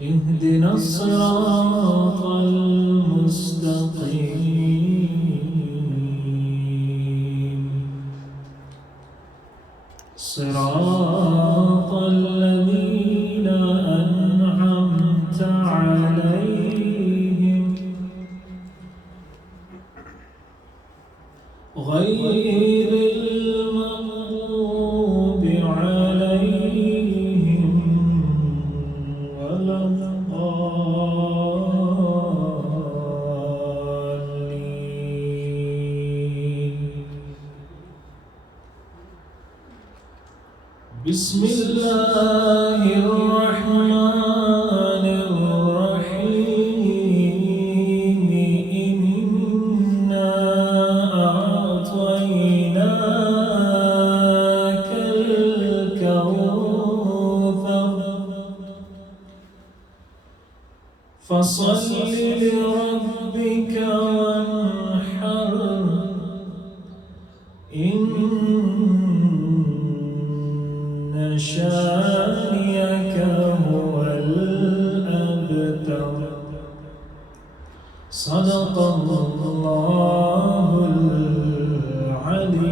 اهدنا الصراط المستقيم صراط الذين أنعمت عليهم غير المغضوب عليهم ولا الضالين. بسم الله الرحمن الرحيم. إنا أعطيناك الكوثر فصل لربك وانحر إن شانئك هو الأبتر. صدق الله العلي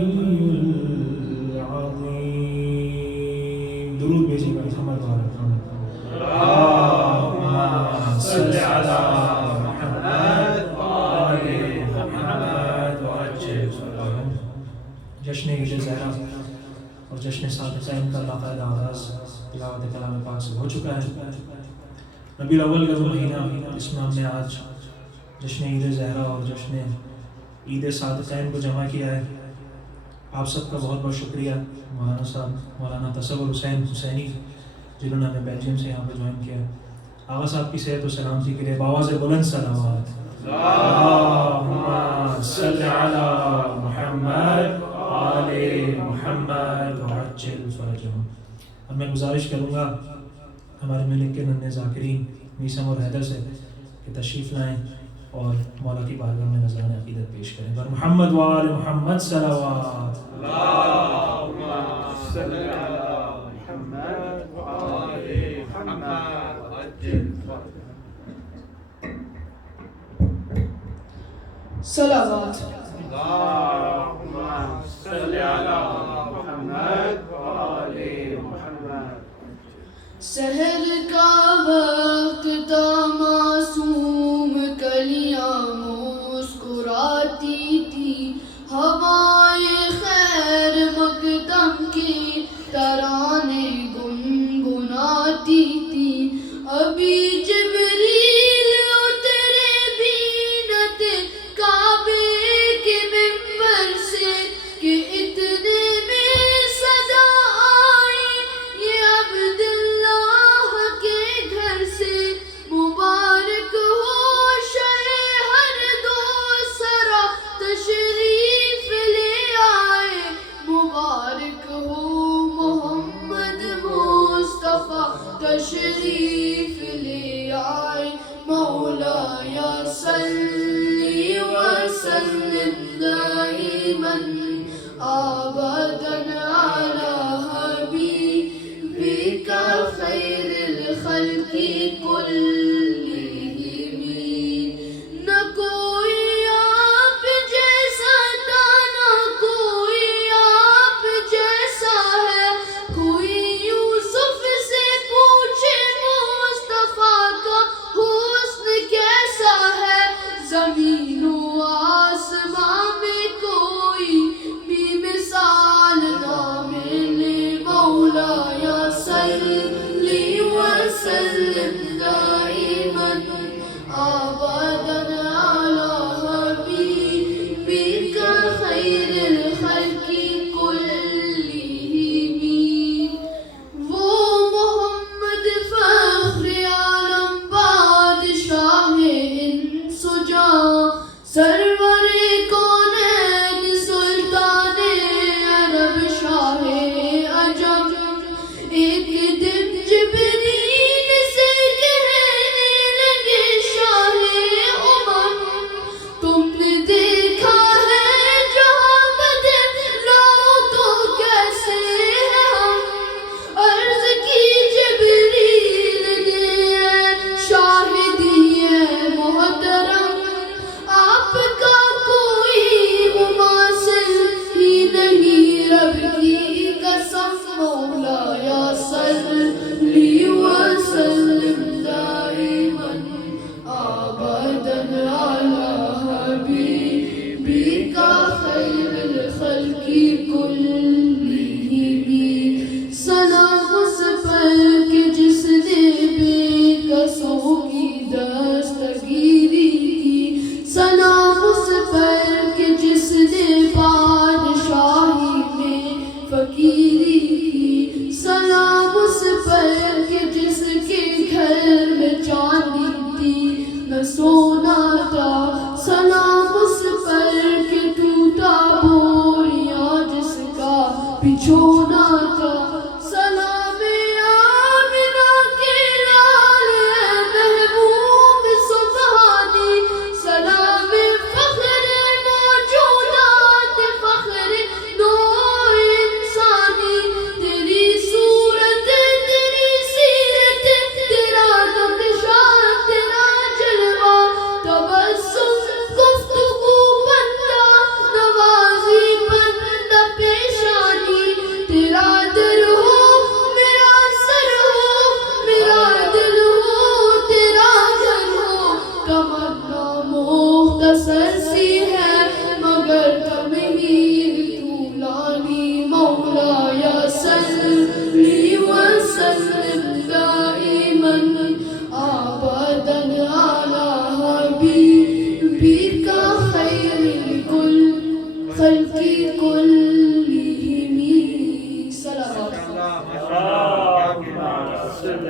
العظيم. درود بھیجیے گا محمد اللهم صل على محمد وآل محمد وعجل. جشن عید زہرا اور جشن صادقین کا باقاعدہ آغاز تلاوت کلام پاک سے ہو چکا ہے. ربیع الاول کا وہ مہینہ جس میں ہم نے آج جشن عید زہرا اور جشن عید صادقین کو جمع کیا ہے. آپ سب کا بہت بہت شکریہ. مولانا صاحب مولانا تصور حسین حسینی جنہوں نے ہمیں بیلجیم سے یہاں پہ جوائن کیا. آغا صاحب کی صحت و سلامتی کے لیے بآواز بلند صلوات. اللہم صل علی محمد آل محمد وعجل فرجهم. اب میں گزارش کروں گا ہمارے ملک کے ننھے ذاکرین میثم اور حیدر سے کہ تشریف لائیں اور مولا کی بارگاہ میں نذران عقیدت پیش کریں. اور محمد وآل محمد صلوات. اللہم صل علی محمد وآل محمد وعجل فرجهم. صلوات. اللہم صل علی محمد وآل محمد. سحر کا وقت تھا معصوم کلیاں مسکراتی تھی ہوائیں خیر مقدم کی ترانے گنگناتی تھی. ابھی جبریل اترے بینت کعبے کے منبر سے کہ اتنے میں صدا آئی یہ عبداللہ کے گھر سے. مبارک ہو شہ ہر دو سرا تشریف لے آئے. مبارک ہو محمد مصطفیٰ تشریف لے آئے. مولاي صل وسلم دائما ابدا على حبيبك خير الخلق كلهم. نہ کوئی آپ جیسا تھا نہ کوئی آپ جیسا ہے. کوئی یوسف سے پوچھے مصطفیٰ کا حسن کیسا ہے. زمین و آسمان میں کوئی بھی مثال نہ ملے. مولاي صل وسلم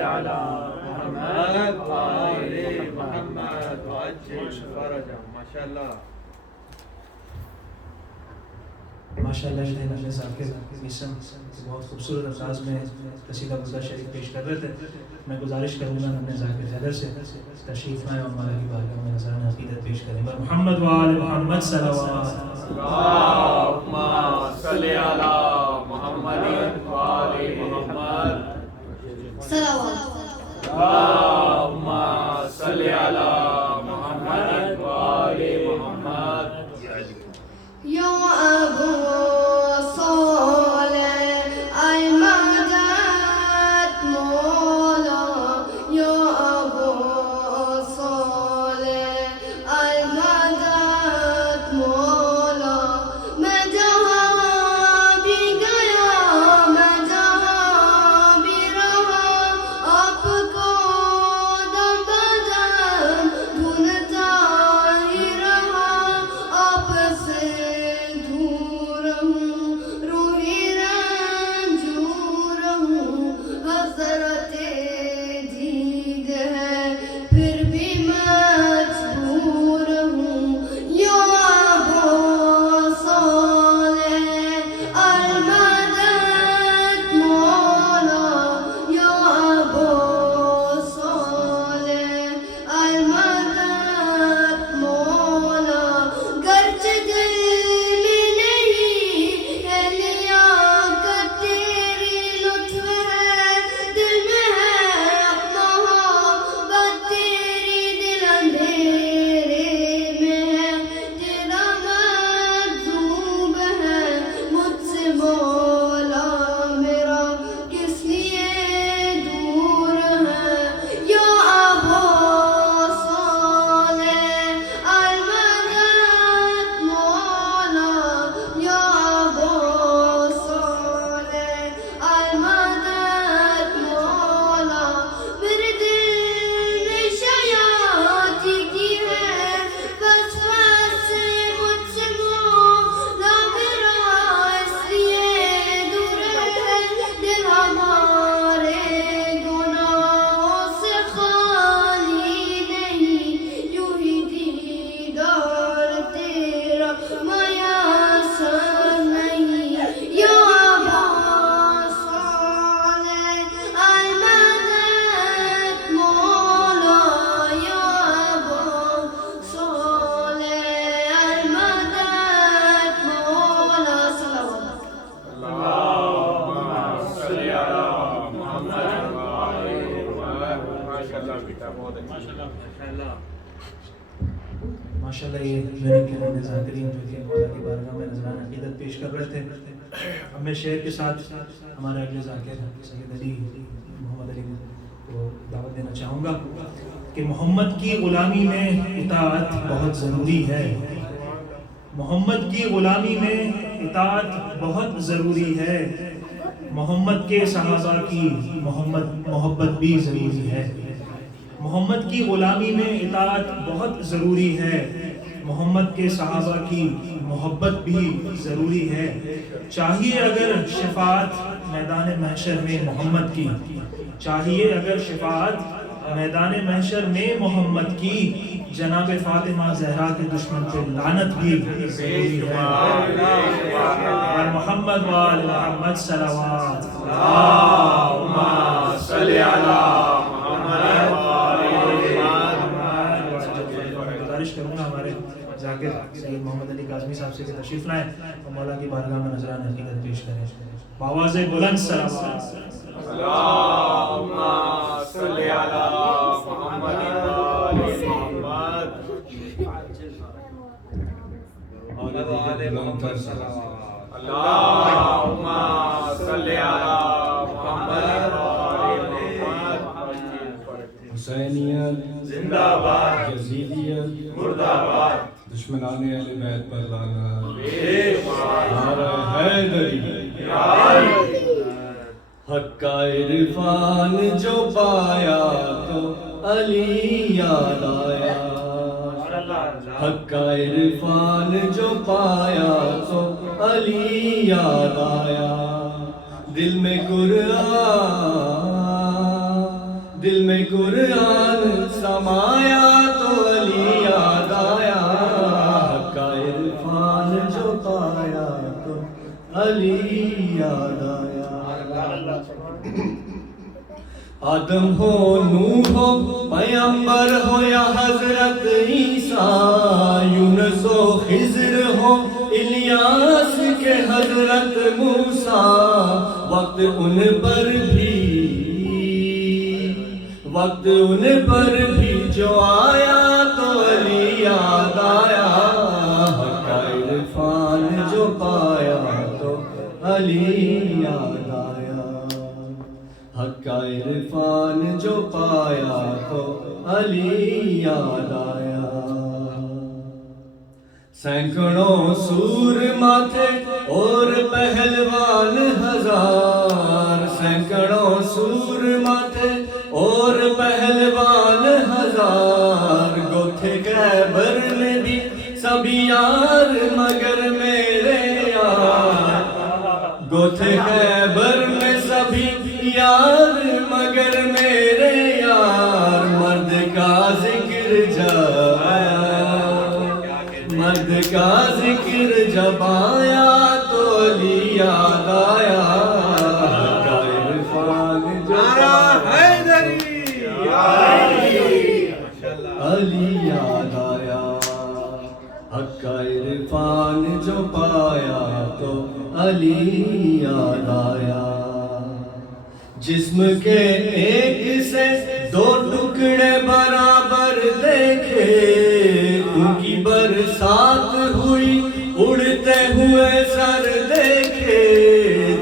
على محمد وآل محمد وعجل فرجهم ما شاء الله ماشاءاللہ شہید صاحب کے اسم بہت خوبصورت انداز میں قصیدہ بردہ شریف پیش کر رہے تھے. میں گزارش کروں گا اپنے ذاکر حیدر سے تشریف لائیں اور مولا کی بارگاہ میں نذرانہ عقیدت پیش کریں. محمد وآل محمد صلوات. اللهم صل على محمد وآل محمد صلوات. اللهم صل على محمد وآل محمد یا ابو صالح المدد مولا یا ابو صالح المدد مولا میں جہاں بھی گیا میں جہاں بھی رہا آپ کو دم بدم ڈھونڈتا ہی رہا آپ سے دور ہوں روحی رنجور ہوں حسرت دید ہے پھر بھی مجبور ہوں یا ابو صالح المدد مولا یا ابو صالح المدد مولا گرچہ دل میں نہیں ہے لیاقت تیری لطف ہے دل میں ہے اپنا محبت تیری دل اندھیرے میں ہے تیرا مجذوب ہے مجھ سے مولا میرا کس لیے دور ہے یا ابو صالح المدد مولا یا ابو صالح المدد مولا میرے دل میں شیاطی کی ہے بس سے مجھ سے مولا میرا اس لیے دور ہے دل ہمارے گناہوں سے خالی نہیں یوں ہی دیدار تیرا میسر نہیں یا ابو صالح المدد مولا یا ابو صالح المدد مولا صلوات. اللهم صل على محمد وآل محمد ما شاء الله بیٹا بہت اچھا ما شاء اللہ ماشاءاللہ یہ میرے کریم ذاکرین جو کہ مولا کی بارگاہ میں نذرانہ عقیدت پیش کر رہے تھے. اب میں شعر کے ساتھ ہمارے اگلے ذاکر سید علی محمد علی کو دعوت دینا چاہوں گا کہ محمد کی غلامی میں اطاعت بہت ضروری ہے. محمد کی غلامی میں اطاعت بہت ضروری ہے. محمد کے صحابہ کی محبت بھی ضروری ہے. محمد کی غلامی میں اطاعت بہت ضروری ہے. محمد کے صحابہ کی محبت بھی ضروری ہے. چاہیے اگر شفاعت میدان محشر میں محمد کی چاہیے اگر شفاعت میدان محشر میں محمد کی جناب فاطمہ زہرا کے دشمن پہ لعنت بھی ضروری ہے. اور محمد وآل محمد صلوات. اللهم صل على محمد وآل محمد گزارش کروں گا ہمارے ذاکر سید محمد علی کاظمی صاحب سے کہ تشریف لائیں اور مولا کی بارگاہ میں نذرانہ عقیدت پیش کریں. بآواز بلند صلوات. اللهم صل على محمد وآل محمد وآل محمد صلوات. اللهم صل على محمد وآل محمد. حسینیت زندہ باد یزیدیت مردہ باد دشمنان اہل بیت پر لعنت. نعرہ حیدری حق کا عرفان جو پایا تو علی یاد آیا. حق کا عرفان جو پایا تو علی یاد آیا. دل میں قرآن قرآن سمایا تو علی یاد آیا حق کا عرفان جو پایا تو علی یاد آیا آدم ہو نوح ہو پیغمبر ہو یا حضرت عیسیٰ یونس و خضر ہو الیاس کے حضرت موسیٰ وقت ان پر بھی جو آیا تو علی یاد آیا حق کا عرفان جو پایا تو علی یاد آیا حق کا عرفان جو پایا تو علی یاد آیا سینکڑوں سورما تھے اور پہلوان ہزار سینکڑوں سورما تھے اور پہلوان ہزار گوتھے خیبر میں بھی سبھی یار مگر میرے یار گوتھے خیبر میں سبھی یار مگر میرے یار مرد کا ذکر جب آیا تو علی یاد آیا حق کا عرفان جو علی یاد آیا حق کا عرفان جو پایا تو علی یاد آیا جسم کے ایک سے دو ٹکڑے برابر دیکھے ان کی برسات ہوئی اڑتے ہوئے سر دیکھے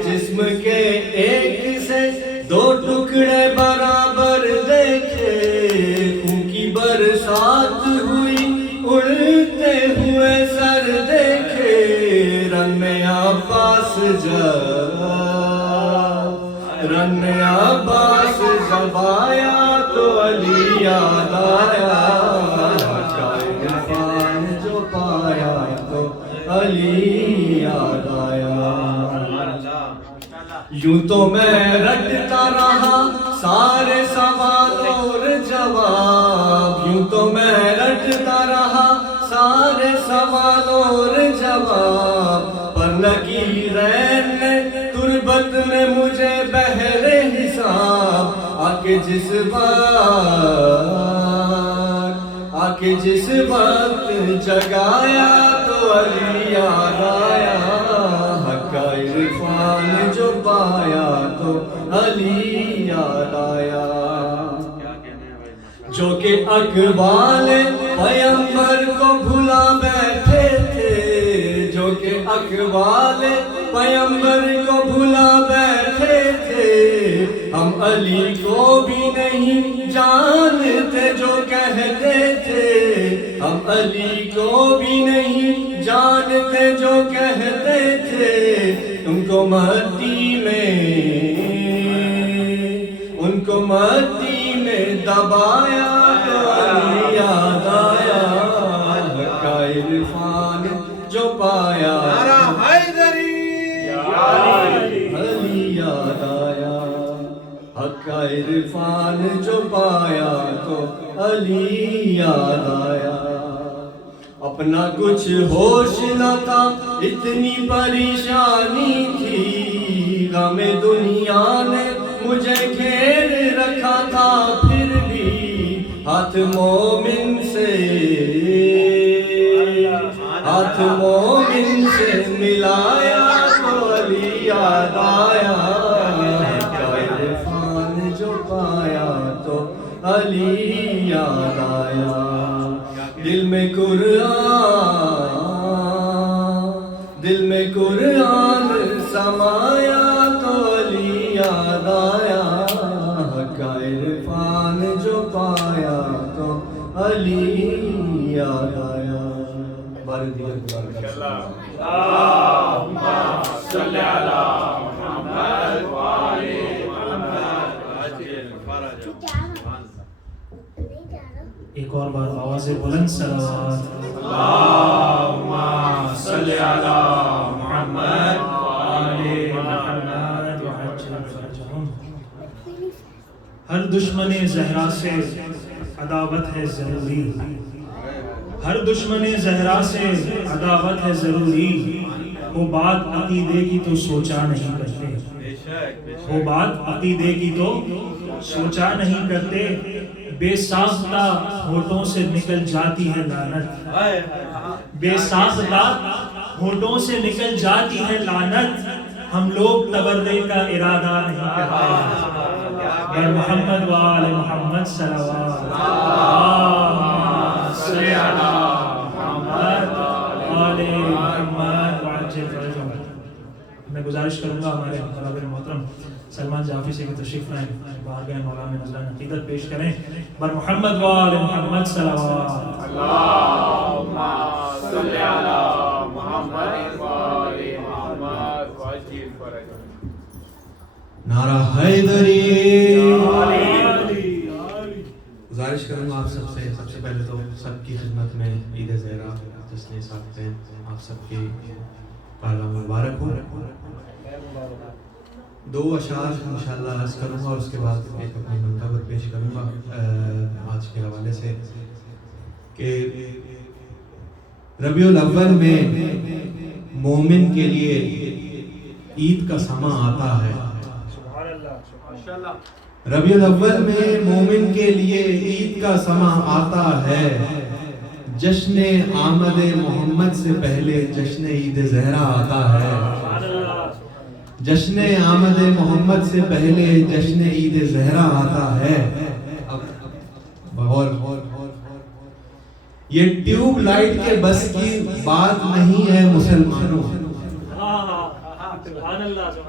جسم کے ایک سے دو ٹکڑے برابر دیکھے ان کی برسات ہوئی اڑتے ہوئے سر دیکھے رن میں عباس جب آیا تو علی یاد آیا حق کا عرفان جو پایا تو علی یاد آیا یوں تو میں رٹتا رہا سارے سوال اور جواب یوں تو میں رٹتا رہا سارے سوال اور جواب پر لکیرین نے تربت میں مجھے بہر حساب آکے جس وقت جگایا تو علی یاد آیا حق کا عرفان جو پایا تو علی یاد آیا جو کہ اقوال پیغمبر کو بھلا بیٹھے تھے جو کہ اقوال پیغمبر کو بھلا بیٹھے تھے ہم علی کو بھی نہیں جانتے جو کہتے تھے ہم علی کو بھی نہیں جانتے جو کہتے تھے ان کو مٹی میں دبایا تو علی یاد آیا حق کا عرفان جو پایا علی یاد آیا حق کا عرفان جو پایا تو علی یاد آیا اپنا کچھ ہوش نہ تھا اتنی پریشانی تھی غم دنیا نے مجھے گھیر رکھا تھا پھر بھی ہاتھ مومن سے ملایا تو علی یاد آیا حق کا عرفان جو پایا تو علی یاد آیا دل میں قرآن سمایا تو علی یاد آیا حق کا عرفان جو پایا تو علی یاد آیا اللہم صلی علی محمد وآل محمد ایک اور بار آواز بلند صلوات اللہم صلی علی محمد وآل محمد وعجل فرجهم ہر دشمن زہرا سے عداوت ہے ضروری، ہر دشمن زہرا سے عداوت ہے ضروری، وہ بات عقیدے کی تو سوچا نہیں کرتے، وہ بات عقیدے کی تو سوچا نہیں کرتے، بے ساختہ ہونٹوں سے نکل جاتی ہے لعنت، بے ساختہ ہونٹوں سے نکل جاتی ہے لعنت، ہم لوگ تبرے کا ارادہ نہیں کرتے، بر محمد و آل محمد صلوات اللہم صلی علی محمد و آل محمد وعجل فرجهم۔ میں گزارش کروں گا ہمارے حضرات محترم سلمان جعفری سے کہ تشریف لائیں، بارگاہ مولا میں نذران عقیدت پیش کریں، بر محمد و آل محمد صلوات اللہم صلی علی محمد و آل محمد وعجل فرجهم۔ نعرہ حیدری۔ گزارش کروں گا آپ سب سے پہلے تو سب کی خدمت میں عید زہرا جشن ساختین آپ سب کی پہلا مبارک ہو۔ دو اشعار انشاءاللہ عرض کروں گا اور اس کے بعد ایک اپنی منتبر پیش کروں گا آج کے حوالے سے کہ ربیع الاول میں مومن کے لیے عید کا سماں آتا ہے، ربیع الاول میں مومن کے لیے عید کا سماں آتا ہے، جشن آمد محمد سے پہلے جشن عید زہرا آتا ہے، جشن آمد محمد سے پہلے جشن عید زہرا آتا ہے۔ یہ ٹیوب لائٹ کے بس کی بات نہیں ہے مسلمانوں،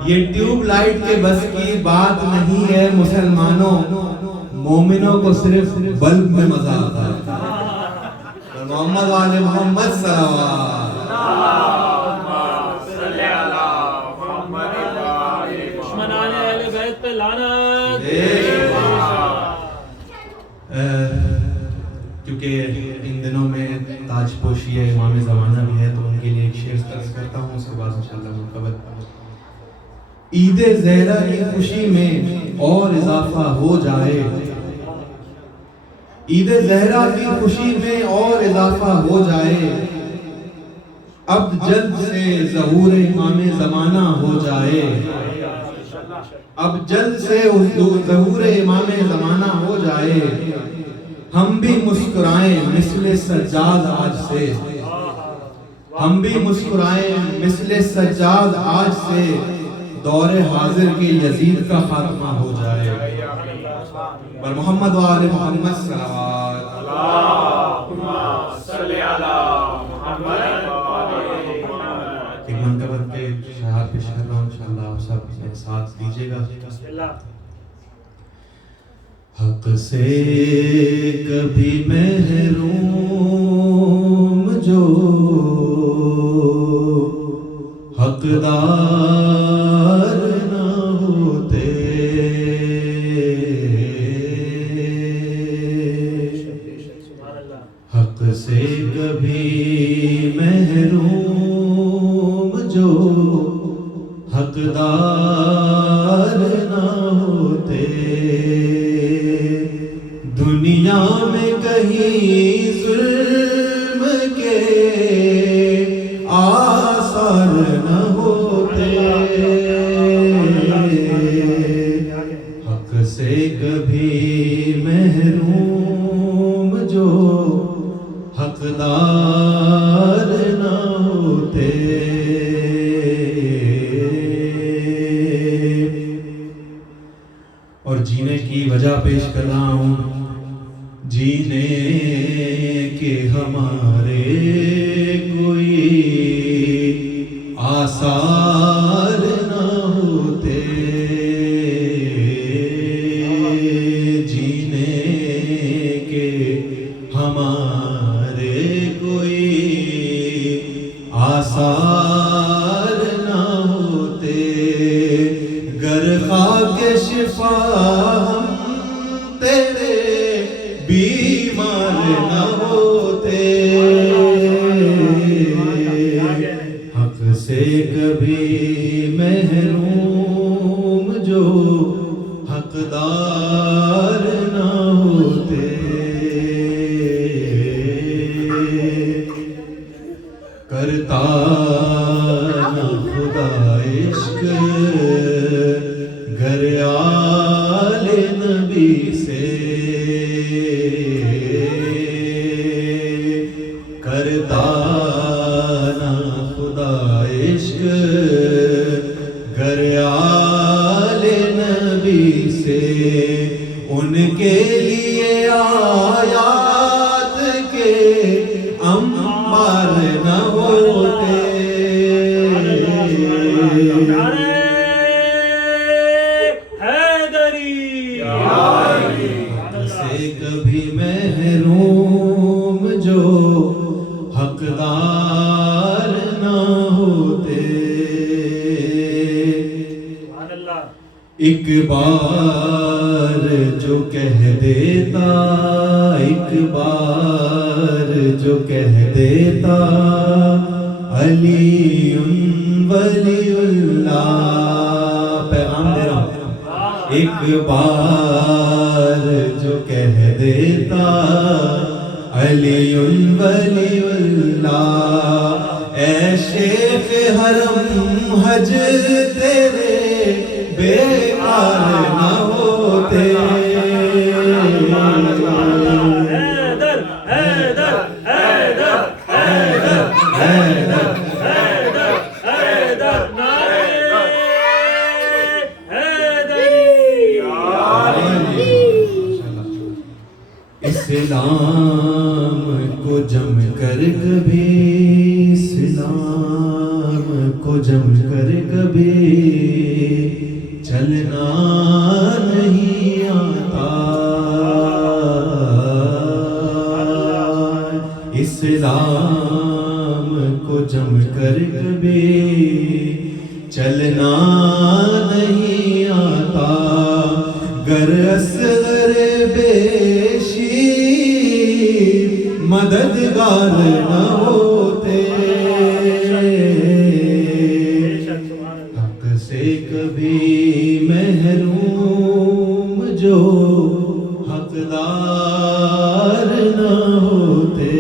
یہ ٹیوب لائٹ کے بس کی بات نہیں ہے مسلمانوں، مومنوں کو صرف بلب میں مزہ آتا ہے۔ محمد والے محمد صلوات اللہم صلی علی محمد و آل دشمن آنے اہل بیت پہ لعنت۔ کیونکہ ان دنوں میں تاج پوشی ہے، امام زمانہ بھی ہے، تو ان کے لیے ایک شعر درج کرتا ہوں، اس کے بعد انشاءاللہ منقبت۔ عید زہرا کی خوشی میں اور اضافہ ہو جائے، عید زہرا کی خوشی میں اور اضافہ ہو جائے، اب جلد سے ظہور امام زمانہ ہو جائے، اب جلد سے ظہور امام زمانہ ہو جائے، ہم بھی مسکرائیں مثل سجاد آج سے، ہم بھی مسکرائیں مثل سجاد آج سے، دور حاضر کے یزید کا خاتمہ ہو جائے، بر محمد و آل محمد صلوات اللہم صلی علی محمد و آل محمد۔ ایک منقبت کے شعار پیش کر رہا ہوں، انشاءاللہ آپ سب میرے ساتھ دیجیے گا۔ حق سے کبھی محروم جو حقدار نہ ہوتے، حق سے کبھی محروم جو حقدار نہ ہوتے، دنیا میں کہیں ظلم کے آثار نہ ہوتے، حق سے کبھی محروم جو حقدار نہ ہوتے۔ اور جینے کی وجہ پیش کر رہا ہوں، جینے کے ہمارے کوئی آثار نہ ہوتے، جینے کے ہمارے کوئی آثار نہ ہوتے، گر خاک شفا ہم تیرے بیمار نہ ہوتے، حق سے کبھی محروم جو حقدار آل نبی سے کرتا نہ خدا عشق گر آل نبی سے ان کے لیے آیات کے انبار نہ ہوتے سے کبھی محروم جو حقدار نہ ہوتے ایک بار جو کہہ دیتا ایک بار جو کہہ دیتا علی ولی اللہ پیغام دے رہا ہوں ایک بار جو کہہ دیتا علی ولی اللہ اے شیخ حرم حج تیرے بیکار نہ ہوتے اسلام کو جم کر کبھی اسلام کو جم کر کبھی چلنا نہیں آتا اسلام کو جم کر کبھی چلنا نہیں آتا گر اصغر بیشی مددگار نہ ہوتے حق سے کبھی محروم جو حقدار نہ ہوتے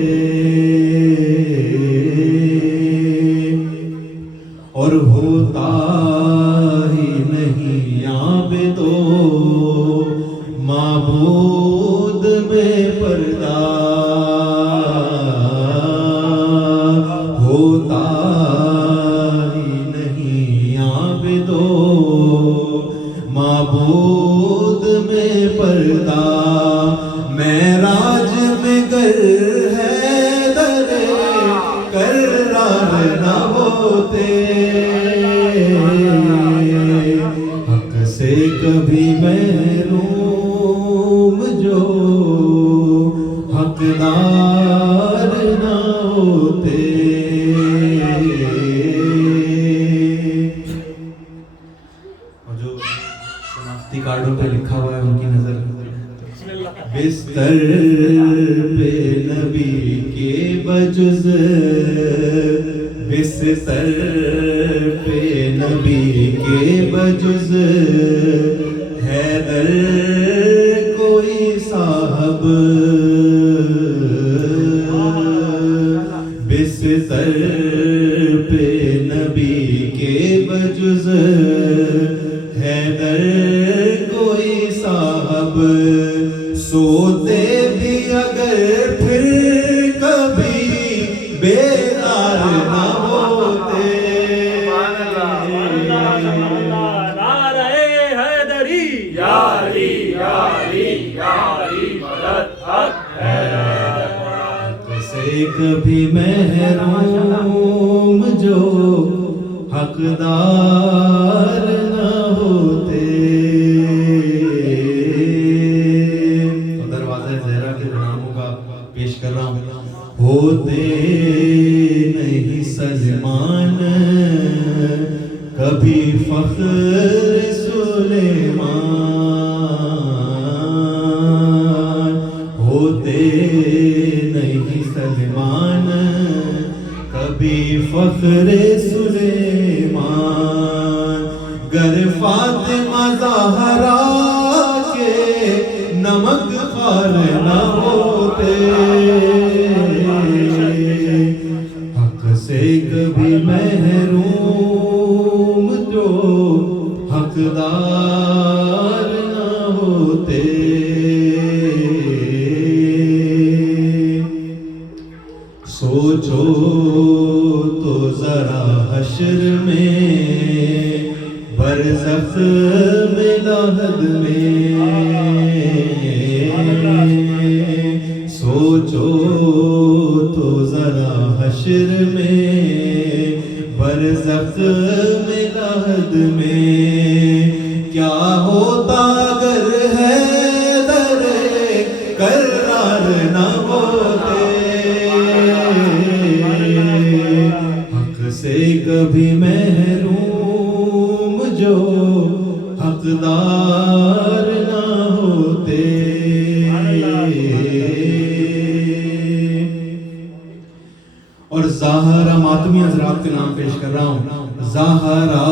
اور ہوتا ہی نہیں عابدو معبود میں پردہ ہوتا ہی نہیں عابدو معبود میں پردہ معراج میں گر حیدر کرار نہ ہوتے حق سے کبھی محروم جو حقدار نہ ہوتے اور جو شناختی کارڈوں پہ لکھا ہوا ہے ان کی نظر بستر پہ نبی کے بجز بستر پہ نبی کے بجز حیدر کوئی صاحب بستر پہ نبی کے بجز حیدر کوئی صاحب سوتے بھی اگر پھر کبھی بیدار نہ ہوتے سے کبھی محروم جو حقدار نہ ہوتے دروازہ زہرا کے ناموں کا پیش کر رہا ہوں ہوتے نہیں سلمان کبھی فخر سلیمان ہوتے نہیں سلمان کبھی فخر سلیمان گر فاطمہ زہرا کے نمک خوار نہ ہوتے حق سے کبھی محروم جو حقدار میں سوچو تو ذرا حشر میں برزخ میں لحد میں کیا ہوتا اگر حیدر کرار نہ ہوتے حق سے کبھی محروم جو حقدار نہ ہوتے اور زہرا ماتمی حضرات کے نام پیش کر رہا ہوں زہرا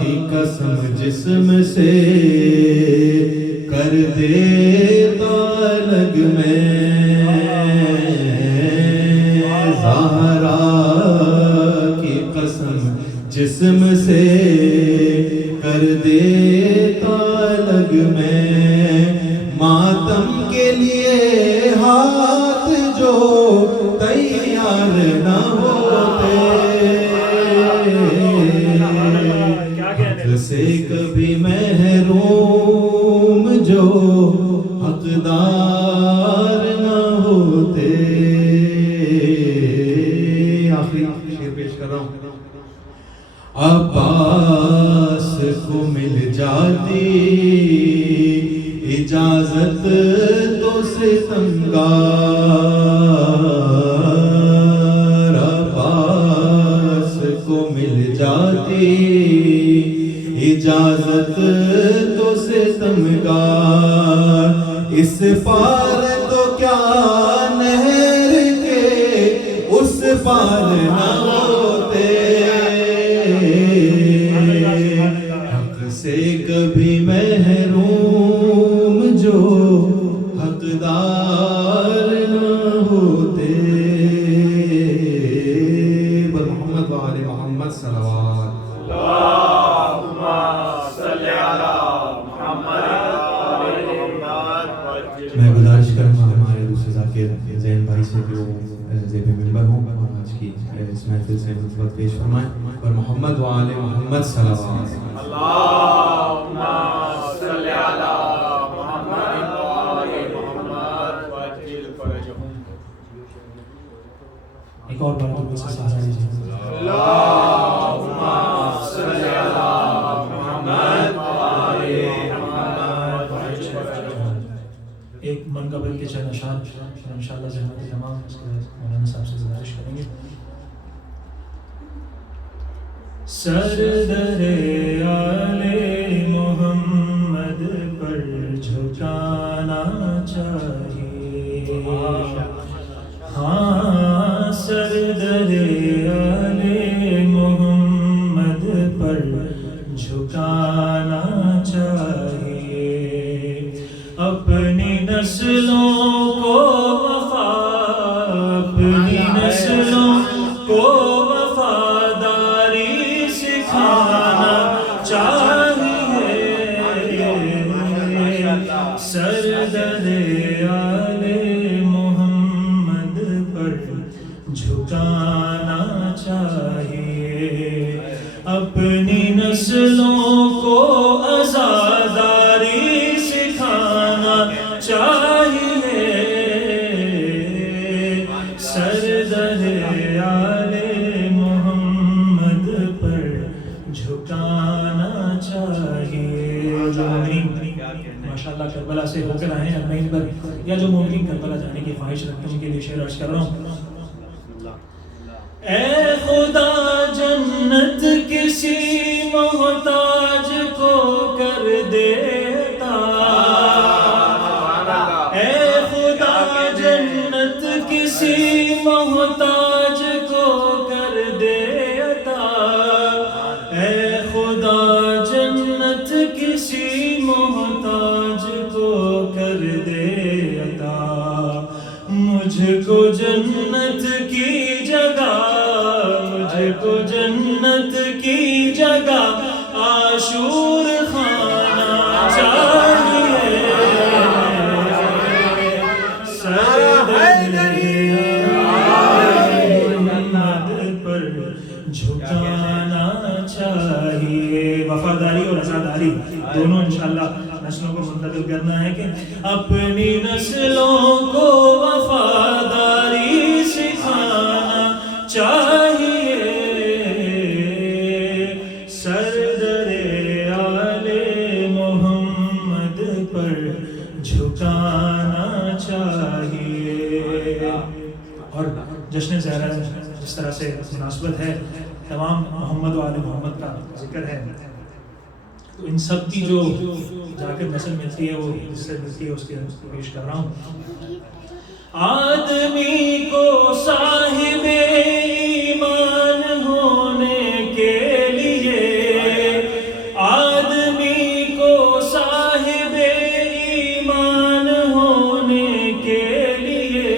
کی قسم جسم سے کر دیتا الگ میں زہرا کی قسم جسم سے کر دیتا الگ میں ماتم کے لیے ہاتھ جو تیار نہ ہوتے حق سے کبھی محروم جو حقدار نہ ہوتے آخری شعر پیش کر رہا ہوں عباس کو مل جاتی اجازت تو ستمگار عباس کو مل جاتی اجازت تو ستمگار اس پار تو کیا نہر کے اس پار نہ ہوتے حق سے کبھی محروم جو حقدار نہ ہوتے بر محمد و آل محمد صلوات میں گزارش کروں گا ہمارے دوسرے ذاکر زین بھائی سے کہ وہ زیب ممبر ہوں اور آج کی اس محفل سے خطبت پیش فرمائیں اور محمد و آل محمد صلوات اللہم صلی علی محمد و آل محمد وعجل فرجہم ایک اور بار تو سے سہارا دیجیے اللہم صلی علی محمد و آل محمد وعجل فرجہم ایک منقبل کے چند اشعار انشاءاللہ زحمت تمام اس کے مولانا صاحب سے گزارش کریں گے سردر آل محمد پر جھکانا چاہیے ہاں سردر آل محمد پر جھکانا چاہیے اپنی نسلوں کو وفا اپنی نسلوں کو وفاداری سکھانا چاہیے سردر آل محمد پر جھکانا چاہیے اپنی نسلوں کو عزاداری سکھانا چاہیے سردر آل محمد پر جھکانا چاہیے جو مومنین ماشاءاللہ کربلا سے ہو کر آئے ہیں ارمین پر یا جو مومنین کربلا جانے کی خواہش رکھتے ہیں ان کے لیے شعر عرض کر رہا ہوں اے خدا جنت کسی محتاج کو کر دیتا اے خدا جنت کسی محتاج کو کر دیتا اے خدا جنت کسی محتاج کو کر دیتا مجھ کو جنت کی جگہ مجھ کو جنت کی جگہ نسلوں کو منتقل کرنا ہے کہ اپنی نسلوں کو وفاداری سکھانا چاہیے، سردر آل محمد پر جھکانا چاہیے۔ اور جشن زہرا جس طرح سے مناسبت ہے، تمام محمد و آل محمد کا ذکر ہے، تو ان سب کی جو جا کے نسل ملتی ہے وہ جس سے ملتی ہے اس کے پیش کر رہا ہوں۔ آدمی کو صاحب ایمان ہونے کے لیے، آدمی کو صاحب ایمان ہونے کے لیے،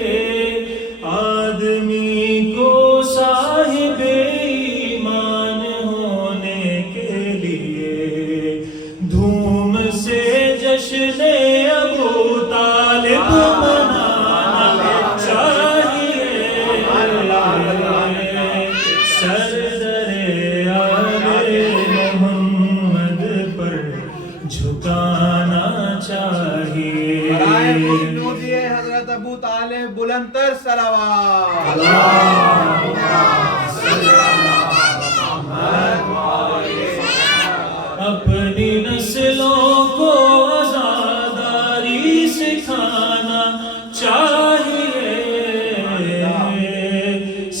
آدمی کو صاحب ایمان ہونے کے لیے دھوم سے جشن ابو طالب منانا چاہیے، سردر آل محمد پر جھکانا چاہیے۔ حضرت ابو طالب بلند تر صلوات۔ اپنی نسلوں کو آزاداری سکھانا چاہیے،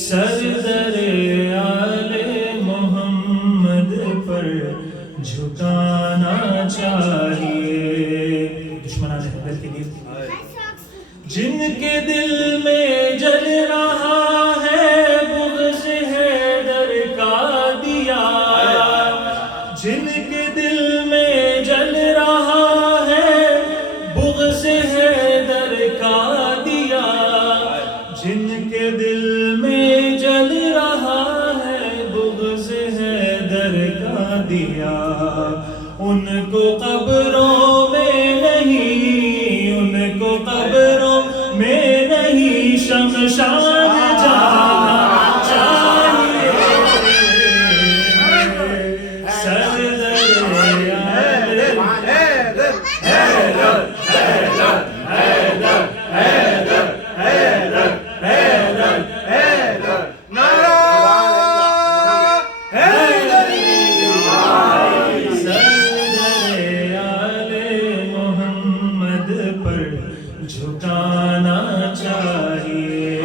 سردر آل محمد پر جھکانا چاہیے۔ دشمنان حیدر کے لیے جن کے دل میں جل رہا ہے بغض حیدر کا دیا، جن کے دل میں جل رہا ہے بغض حیدر کا دیا، جن کے دل میں جل رہا ہے بغض حیدر کا دیا، ان کو قبروں میں نہیں، ان کو قبروں میں نہیں شمشان جانا چاہیے، سردر آل حیدر حیدر حیدر حیدر حیدر حیدر حیدر حیدر نعرہ حیدری، سردر آل محمد پر جھکانا چاہیے،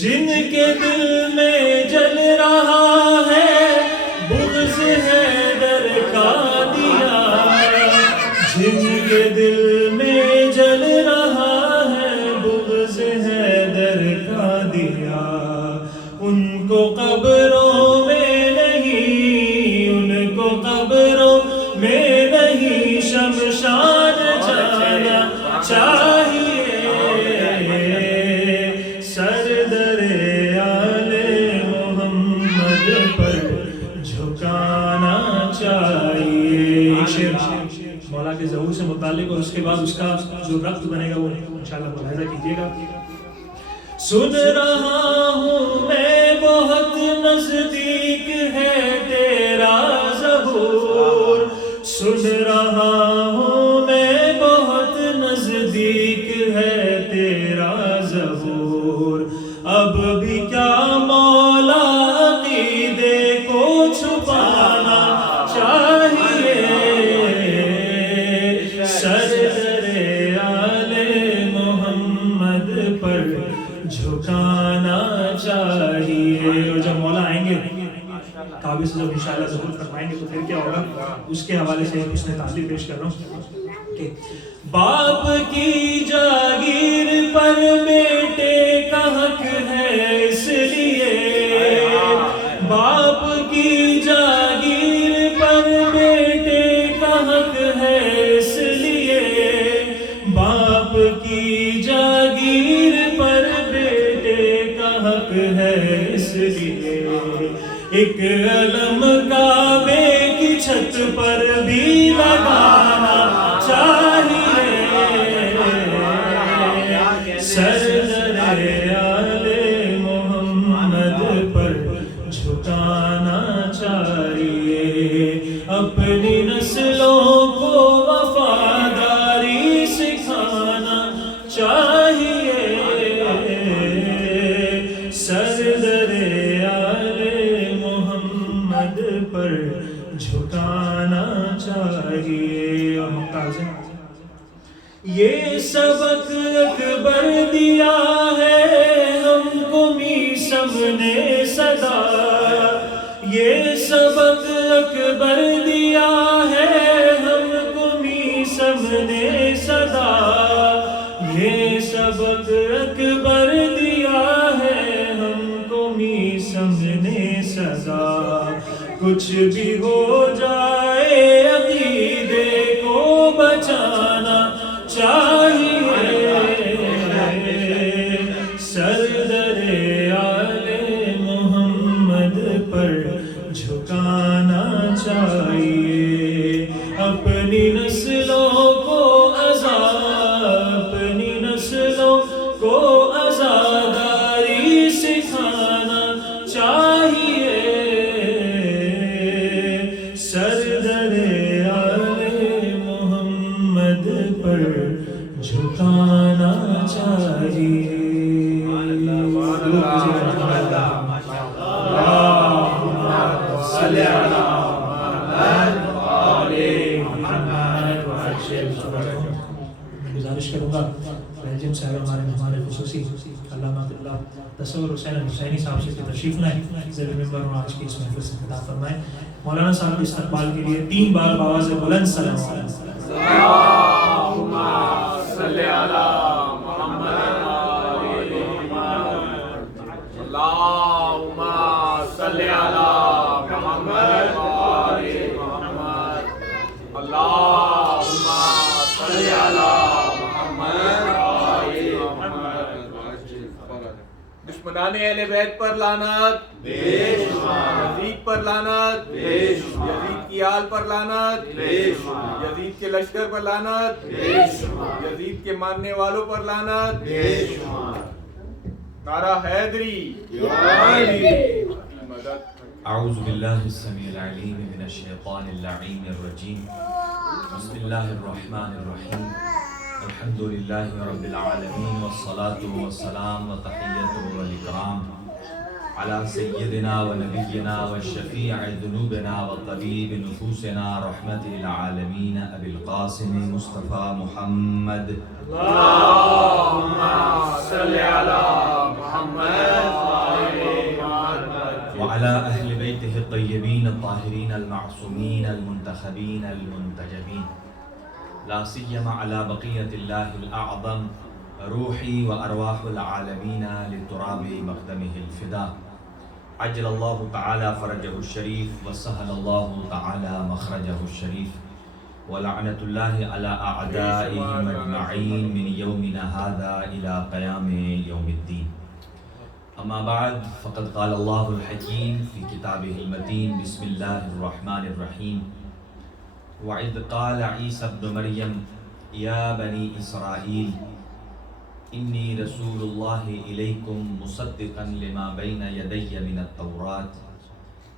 جن کے دل میں جل رہا ہے بغض حیدر کا دیا، جن کے دل میں جل رہا ہے بغض حیدر کا دیا، ان کو قبروں میں نہیں، ان کو قبروں میں نہیں شمشان جانا چاہیے، سردر آل محمد پر جھکانا چاہیے۔ مولا کے ظہور سے متعلق اور اس کے بعد اس کا جو ربط بنے گا وہ انشاءاللہ ملاحظہ کیجیے گا۔ سن رہا ہوں میں بہت نزدیک ہے تیرا ظہور، سن رہا ہوں میں بہت نزدیک ہے تیرا ظہور، اب بھی کیا مولا عقیدے کو چھپانا چاہیے، سردر آل محمد پر جھکانا چاہیے۔ اور جب مولا آئیں گے کعبے سے جب انشاءاللہ ظہور فرمائیں گے تو پھر کیا ہوگا، اس کے حوالے سے اس نے تعلیم پیش کر رہا ہوں کہ باپ کی جاگیر پر بیٹے کا حق ہے، اس لیے باپ کی جاگیر پر بیٹے کا حق ہے، اس لیے باپ کی جاگیر پر بیٹے کا حق ہے، اس لیے ایک علم کعبے کی چھت پر بھی لگانا چاہیے، سردر آل محمد پر جھکانا چاہیے، اپنی نسلوں کو خیال سے. یہ سبق اکبر دیا ہے ہم کو میثم نے صدا، یہ سبق اکبر دیا ہے ہم کو میثم نے صدا، یہ سبق اکبر دیا ہے ہم کو میثم نے صدا. کچھ بھی ہو جائے عقیدے کو بچانا چاہیے، سردر آل محمد پر جھکانا چاہیے. اپنی نسلوں کو اپنی نسلوں کو عزاداری سکھانا چاہیے، سردر آل محمد پر جھکانا چاہیے. گزارش کروں گا بیلجیم سے آئے ہمارے مہمان خصوصی علامہ تصور حسین الحسینی صاحب سے تشریف لائیں، زیر ممبر اور آج کی اس محفل سے خطاب فرمائیں. مولانا صاحب کے استقبال کے لیے 3 بار بآواز بلند سلام اللہم صلی علی محمد اللہم صلی علی محمد اللہم صلی علی دشمنان اہل بیت پر لعنت، یزید پر لعنت، یزید کی آل پر لعنت، یزید کے لشکر پر لعنت، یزید کے ماننے والوں پر لعنت. نعرہ حیدری مدد. اعوذ باللہ السمیع العلیم من الشیطان اللعین الرجیم. بسم اللہ الرحمن الرحیم. الحمد للہ رب العالمین والصلاة والسلام وتحیت والاکرام علی سیدنا و نبینا و شفیع ذنوبنا و طبیب نفوسنا رحمت العالمین ابی القاسم مصطفیٰ محمد. اللہم صلی علی محمد وعلى أهل بيته الطيبين الطاهرين المعصومين المنتخبين المنتجبين، لا سيما على بقية الله الأعظم روحي وأرواح العالمين لتراب مقدمه الفداء. عجل الله تعالى فرجه الشريف وسهل الله تعالى مخرجه الشريف، ولعنة الله على أعدائهم أجمعين من يومنا هذا إلى قيام يوم الدين. اما بعد فقد قال الله الحكيم في كتابه المتين. بسم الله الرحمن الرحيم. وإذ قال عيسى ابن مريم يا بني إسرائيل إني رسول الله إليكم مصدقا لما بين يدي من التوراة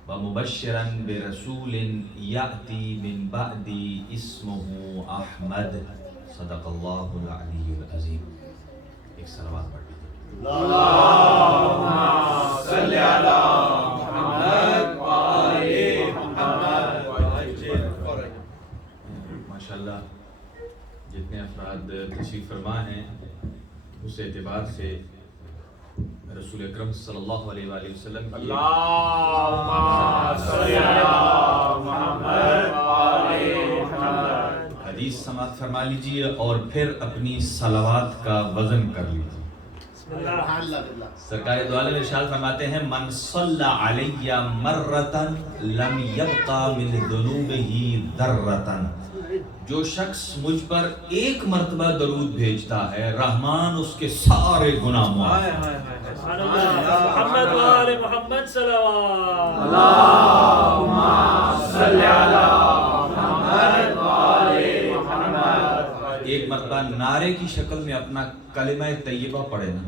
ومبشرا برسول يأتي من بعدي اسمه أحمد. صدق الله العلي العظيم. ایک صلوات پڑھ اللہم صلی علی محمد ماشاءاللہ جتنے افراد تشریف فرما ہیں اس اعتبار سے رسول اکرم صلی اللہ علیہ وآلہ وسلم کی اللہم صلی علی محمد حدیث سماعت فرما لیجئے اور پھر اپنی صلوات کا وزن کر لیجئے. سرکار دو عالم ارشاد فرماتے ہیں من صلی علی مرتا لم یبقى من ذنوبہ ذرۃ. جو شخص مجھ پر ایک مرتبہ درود بھیجتا ہے رحمان اس کے سارے گناہ معاف. محمد وآل محمد صلوات. اللہم صلی علی محمد وآل محمد. ایک مرتبہ نعرے کی شکل میں اپنا کلمہ طیبہ پڑھے نا.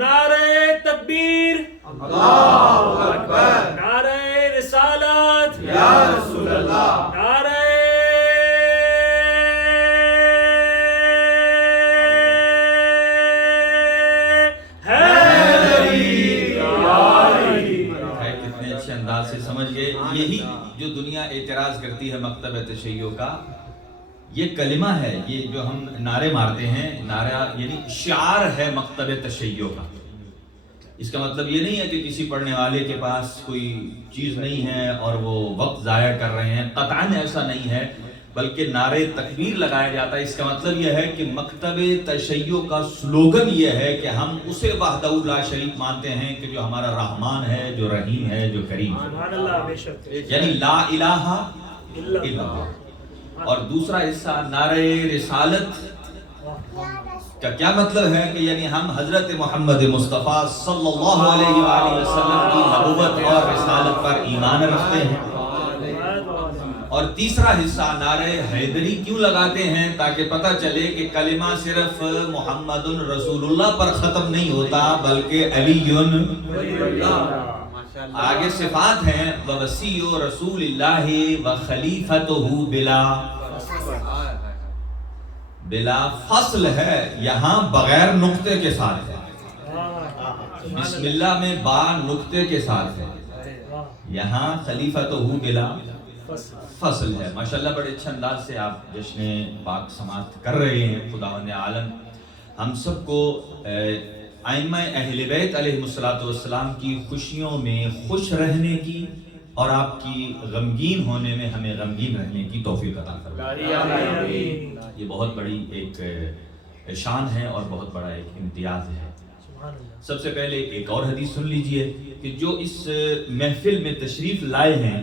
نعرہ تکبیر، اللہ اکبر، نعرہ رسالت، یا رسول اللہ، نعرہ کتنے اچھے انداز سے سمجھ گئے. یہی جو دنیا اعتراض کرتی ہے مکتب تشیع کا، یہ کلمہ ہے، یہ جو ہم نعرے مارتے ہیں، نعرہ یعنی شعار ہے مکتب تشیع کا. اس کا مطلب یہ نہیں ہے کہ کسی پڑھنے والے کے پاس کوئی چیز نہیں ہے اور وہ وقت ضائع کر رہے ہیں، قطعاً ایسا نہیں ہے، بلکہ نعرے تکبیر لگایا جاتا ہے. اس کا مطلب یہ ہے کہ مکتب تشیع کا سلوگن یہ ہے کہ ہم اسے وحدہ لا شریک مانتے ہیں کہ جو ہمارا رحمان ہے، جو رحیم ہے، جو کریم ہے، یعنی لا الہ الا اللہ. اور دوسرا حصہ نعرہ رسالت کا کیا مطلب ہے کہ یعنی ہم حضرت محمد مصطفیٰ صلی اللہ علیہ وآلہ وسلم کی نبوت اور رسالت پر ایمان رکھتے ہیں. اور تیسرا حصہ نعرہ حیدری کیوں لگاتے ہیں؟ تاکہ پتہ چلے کہ کلمہ صرف محمد رسول اللہ پر ختم نہیں ہوتا بلکہ علی آگے صفات ہیں وَوَسِيُّ رسول اللہ وَخَلِيفَتُهُ بلا فصل ہے، یہاں بغیر نقطے کے ساتھ ہے. بسم اللہ میں با نقطے کے ساتھ ہے، یہاں خلیفۃہ بلا فصل ہے. ماشاءاللہ بڑے اچھے انداز سے آپ جشن پاک سماعت کر رہے ہیں. خداوند عالم ہم سب کو ائمہ اہل بیت علیہ السلام کی خوشیوں میں خوش رہنے کی اور آپ کی غمگین ہونے میں ہمیں غمگین رہنے کی توفیق عطا فرمائے. یہ بہت بڑی ایک شان ہے اور بہت بڑا ایک امتیاز ہے. سب سے پہلے ایک اور حدیث سن لیجئے کہ جو اس محفل میں تشریف لائے ہیں،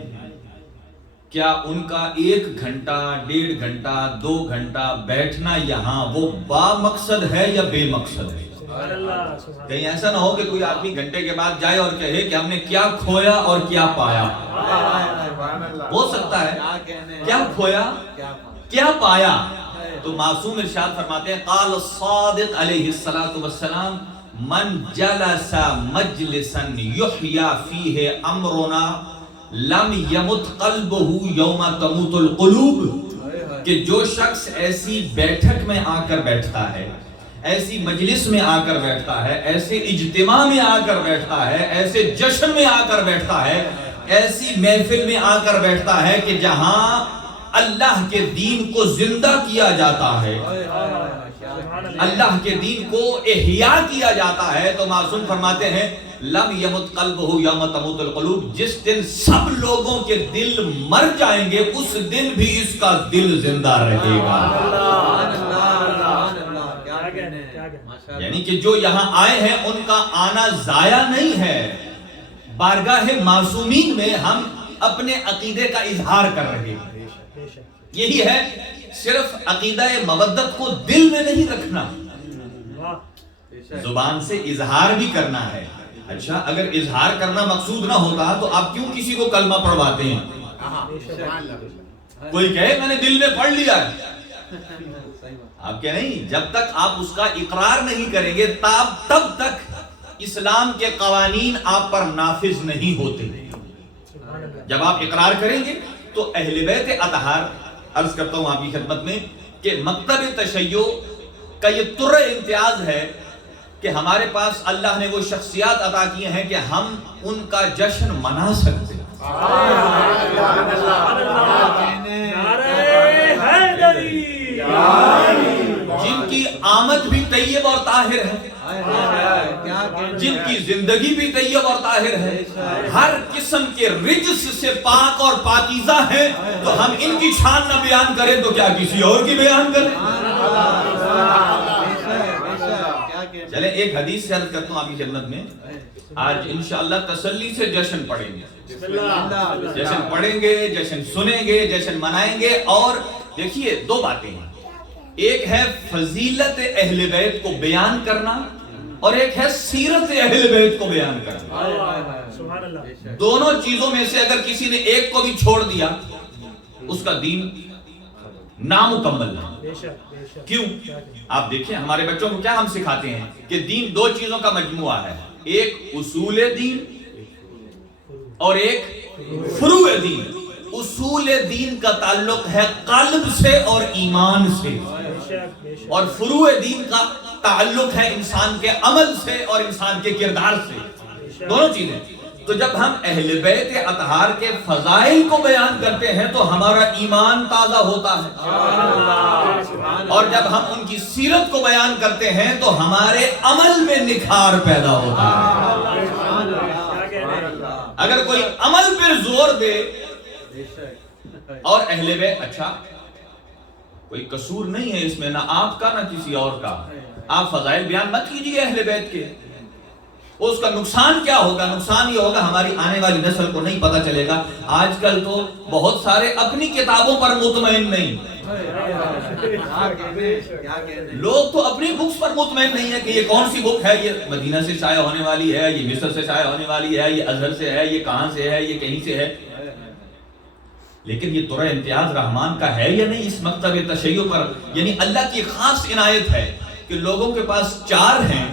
کیا ان کا 1 گھنٹہ 1.5 گھنٹہ 2 گھنٹہ بیٹھنا یہاں وہ با مقصد ہے یا بے مقصد ہے؟ کہیں ایسا نہ ہو کہ کوئی آدمی گھنٹے کے بعد جائے اور کہے کہ ہم نے کیا کھویا اور کیا پایا. ہو سکتا ہے کیا کھویا کیا پایا. تو معصوم ارشاد فرماتے ہیں قال الصادق علیہ السلام من جلس مجلسا یحیی فیہ امرنا لم یمت قلبہ یوم تموت القلوب. کہ جو شخص ایسی بیٹھک میں آ کر بیٹھتا ہے، ایسی مجلس میں آ کر بیٹھتا ہے، ایسے اجتماع میں آ کر بیٹھتا ہے، ایسے جشن میں آ کر بیٹھتا ہے، ایسی محفل میں آ کر بیٹھتا ہے کہ جہاں اللہ کے دین کو زندہ کیا جاتا ہے، اللہ کے دین کو احیاء کیا جاتا ہے، تو معصوم فرماتے ہیں لم یمت قلبہ یوم تموت القلوب. جس دن سب لوگوں کے دل مر جائیں گے اس دن بھی اس کا دل زندہ رہے گا. یعنی کہ جو یہاں آئے ہیں ان کا آنا ضائع نہیں ہے. بارگاہ معصومین میں ہم اپنے عقیدے کا اظہار کر رہے ہیں. یہی ہے، صرف عقیدہ مودت کو دل میں نہیں رکھنا، زبان سے اظہار بھی کرنا ہے. اچھا اگر اظہار کرنا مقصود نہ ہوتا تو آپ کیوں کسی کو کلمہ پڑھواتے ہیں؟ کوئی کہے میں نے دل میں پڑھ لیا ہے، آپ کہ نہیں، جب تک آپ اس کا اقرار نہیں کریں گے تب تک اسلام کے قوانین آپ پر نافذ نہیں ہوتے. جب آپ اقرار کریں گے تو اہل بیت اطہار، عرض کرتا ہوں آپ کی خدمت میں کہ مکتب تشیع کا یہ تر امتیاز ہے کہ ہمارے پاس اللہ نے وہ شخصیات عطا کیے ہیں کہ ہم ان کا جشن منا سکتے ہیں. جن کی آمد بھی طیب اور طاہر ہے، جن کی زندگی بھی طیب اور طاہر ہے، ہر قسم کے رجس سے پاک اور پاکیزہ ہیں، تو ہم ان کی شان نہ بیان کریں تو کیا کسی اور کی بیان کریں؟ چلیں ایک حدیث سے عرض کرتا ہوں آپ کی خدمت میں. آج انشاءاللہ تسلی سے جشن پڑھیں گے، جشن پڑھیں گے، جشن سنیں گے، جشن منائیں گے. اور دیکھیے 2 باتیں ہیں، ایک ہے فضیلت اہل بیت کو بیان کرنا اور ایک ہے سیرت اہل بیت کو بیان کرنا. دونوں چیزوں میں سے اگر کسی نے ایک کو بھی چھوڑ دیا اس کا دین نامکمل ہے. کیوں؟ آپ دیکھیں ہمارے بچوں کو کیا ہم سکھاتے ہیں کہ دین 2 چیزوں کا مجموعہ ہے، ایک اصول دین اور ایک فروع دین. اصول دین کا تعلق ہے قلب سے اور ایمان سے، اور فروع دین کا تعلق ہے انسان کے عمل سے اور انسان کے کردار سے. دونوں چیزیں. تو جب ہم اہل بیت اطہار کے فضائل کو بیان کرتے ہیں تو ہمارا ایمان تازہ ہوتا ہے، اور جب ہم ان کی سیرت کو بیان کرتے ہیں تو ہمارے عمل میں نکھار پیدا ہوتا ہے۔ اگر کوئی عمل پر زور دے اور اہل بیت، اچھا کوئی قصور نہیں ہے اس میں، نہ آپ کا نہ کسی اور کا، آپ فضائل بیان مت کیجیے اہل بیت کے، اس کا نقصان کیا ہوگا؟ نقصان یہ ہوگا ہماری آنے والی نسل کو نہیں پتا چلے گا۔ آج کل تو بہت سارے اپنی کتابوں پر مطمئن نہیں، لوگ تو اپنی بکس پر مطمئن نہیں ہے کہ یہ کون سی بک ہے، یہ مدینہ سے شائع ہونے والی ہے، یہ مصر سے شائع ہونے والی ہے، یہ ازہر سے ہے، یہ کہاں سے ہے، یہ کہیں سے ہے۔ لیکن یہ درہ امتیاز رحمان کا ہے یا نہیں اس مکتب تشیع پر؟ یعنی اللہ کی خاص عنایت ہے کہ لوگوں کے پاس 4 ہیں،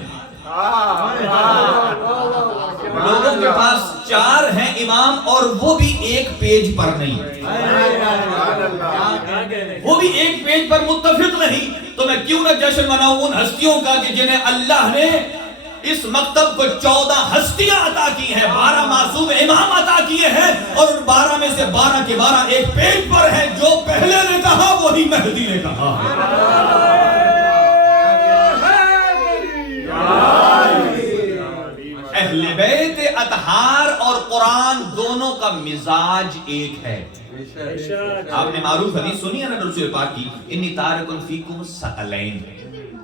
لوگوں کے پاس 4 ہیں امام، اور وہ بھی ایک پیج پر نہیں، وہ بھی ایک پیج پر متفق نہیں۔ تو میں کیوں نہ جشن مناؤں ان ہستیوں کا کہ جنہیں اللہ نے اس مکتب کو 14 ہستیاں عطا کی ہیں، 12 معصوم امام عطا کیے ہیں، اور ان 12 میں سے 12 کے 12 ایک پیج پر ہیں، جو پہلے نے کہا وہی مہدی نے کہا۔ اہل بیت اطہار اور قرآن دونوں کا مزاج ایک ہے۔ آپ نے معروف حدیث سنی ہے نا رسول پاک کی، انی تارکن فیکم ثقلین۔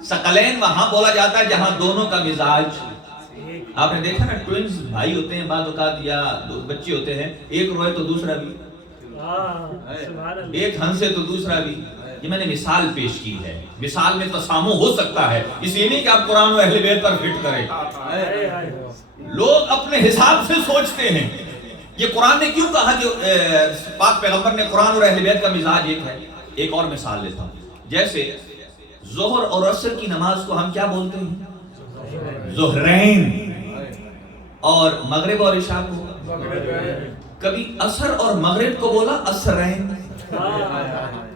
ثقلین وہاں بولا جاتا ہے جہاں دونوں کا مزاج، آپ نے دیکھا نا ٹوئنز بھائی ہوتے ہیں بعض اوقات، یا بچے ہوتے ہیں، ایک روئے تو دوسرا بھی، ایک ہنسے تو دوسرا بھی۔ یہ میں نے مثال پیش کی ہے، مثال میں تسامح ہو سکتا ہے، اس لیے نہیں کہ آپ قرآن و اہل بیت پر فٹ کریں۔ لوگ اپنے حساب سے سوچتے ہیں۔ یہ قرآن نے کیوں کہا کہ پاک پیغمبر نے قرآن اور اہل بیت کا مزاج ایک ہے؟ ایک اور مثال لیتا ہوں، جیسے ظہر اور عصر کی نماز کو ہم کیا بولتے ہیں؟ ظہرین، اور مغرب اور عشاء کو کبھی عصر اور مغرب کو بولا عصرین؟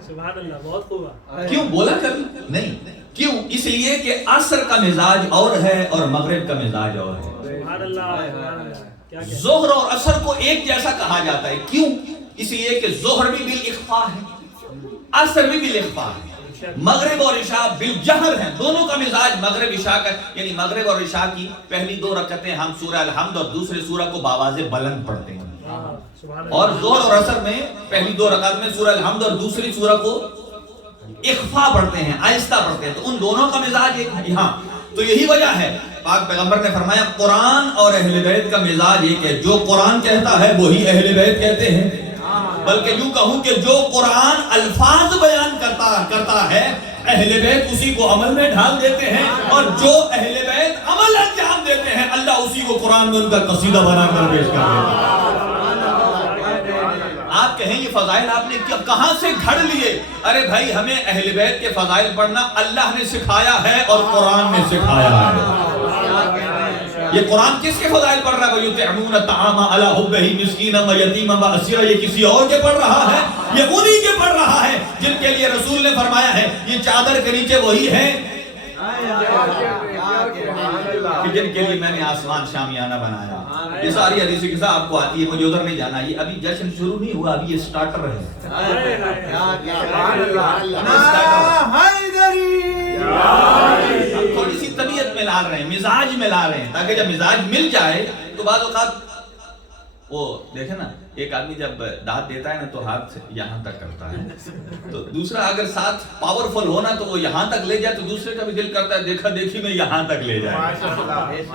سبحان اللہ، بہت خوب۔ کیوں بولا کبھی نہیں؟ کیوں؟ اس لیے کہ عصر کا مزاج اور ہے اور مغرب کا مزاج اور ہے۔ سبحان اللہ، ظہر اور عصر کو ایک جیسا کہا جاتا ہے، کیوں؟ اس لیے کہ ظہر بھی بالاخفاء ہے، عصر بھی بالاخفاء ہے، مغرب اور عشاء بالجہر ہیں، دونوں کا مزاج مغرب عشاء کا، یعنی مغرب اور عشاء کی پہلی 2 رکعتیں ہم سورہ الحمد اور دوسرے سورہ کو باواز بلند پڑھتے ہیں، اور ظہر اور عصر میں پہلی 2 رکعت میں سورہ الحمد اور دوسری سورہ کو اخفا پڑھتے ہیں، آہستہ پڑھتے ہیں، تو ان دونوں کا مزاج ایک ہے۔ ہاں، تو یہی وجہ ہے پاک پیغمبر نے فرمایا قرآن اور اہل بیت کا مزاج ایک ہے، جو قرآن کہتا ہے وہی اہل بیت کہتے ہیں، بلکہ یوں کہوں کہ جو قرآن الفاظ بیان کرتا ہے اہل بیت اسی کو عمل میں ڈھال دیتے ہیں، اور جو اہل بیت عمل انجام دیتے ہیں اللہ اسی کو قرآن میں ان کا قصیدہ بنا کر پیش کر دیتا ہے۔ آپ کہیں یہ فضائل آپ نے کہاں سے گھڑ لیے؟ ارے بھائی، ہمیں اہل بیت کے فضائل پڑھنا اللہ نے سکھایا ہے اور قرآن نے سکھایا ہے۔ یہ قرآن کس کے فضائل پڑھ رہا ہے؟ وَيُطْعِمُونَ الطَّعَامَ عَلَىٰ حُبِّهِ مِسْكِينًا وَيَتِيمًا وَأَسِيرًا، یہ کسی اور کے پڑھ رہا ہے؟ یہ انہی کے پڑھ رہا ہے جن کے لیے رسول نے فرمایا ہے یہ چادر کے نیچے وہی ہیں کہ جن کے لیے میں نے آسمان شامیانہ بنایا۔ یہ ساری حدیث کی آپ کو آتی ہے، مجھے ادھر نہیں جانا، یہ ابھی جشن شروع نہیں ہوا، ابھی یہ سٹارٹر ہے۔ ہم تھوڑی سی طبیعت میں لا رہے ہیں، مزاج میں لا رہے ہیں، تاکہ جب مزاج مل جائے تو بعض اوقات وہ دیکھیں نا، ایک آدمی جب داد دیتا ہے نا تو ہاتھ یہاں تک کرتا ہے، تو دوسرا اگر ساتھ پاورفل ہونا تو وہ یہاں تک لے جائے تو دوسرے کا بھی دل کرتا ہے دیکھا دیکھی میں یہاں تک لے جائے۔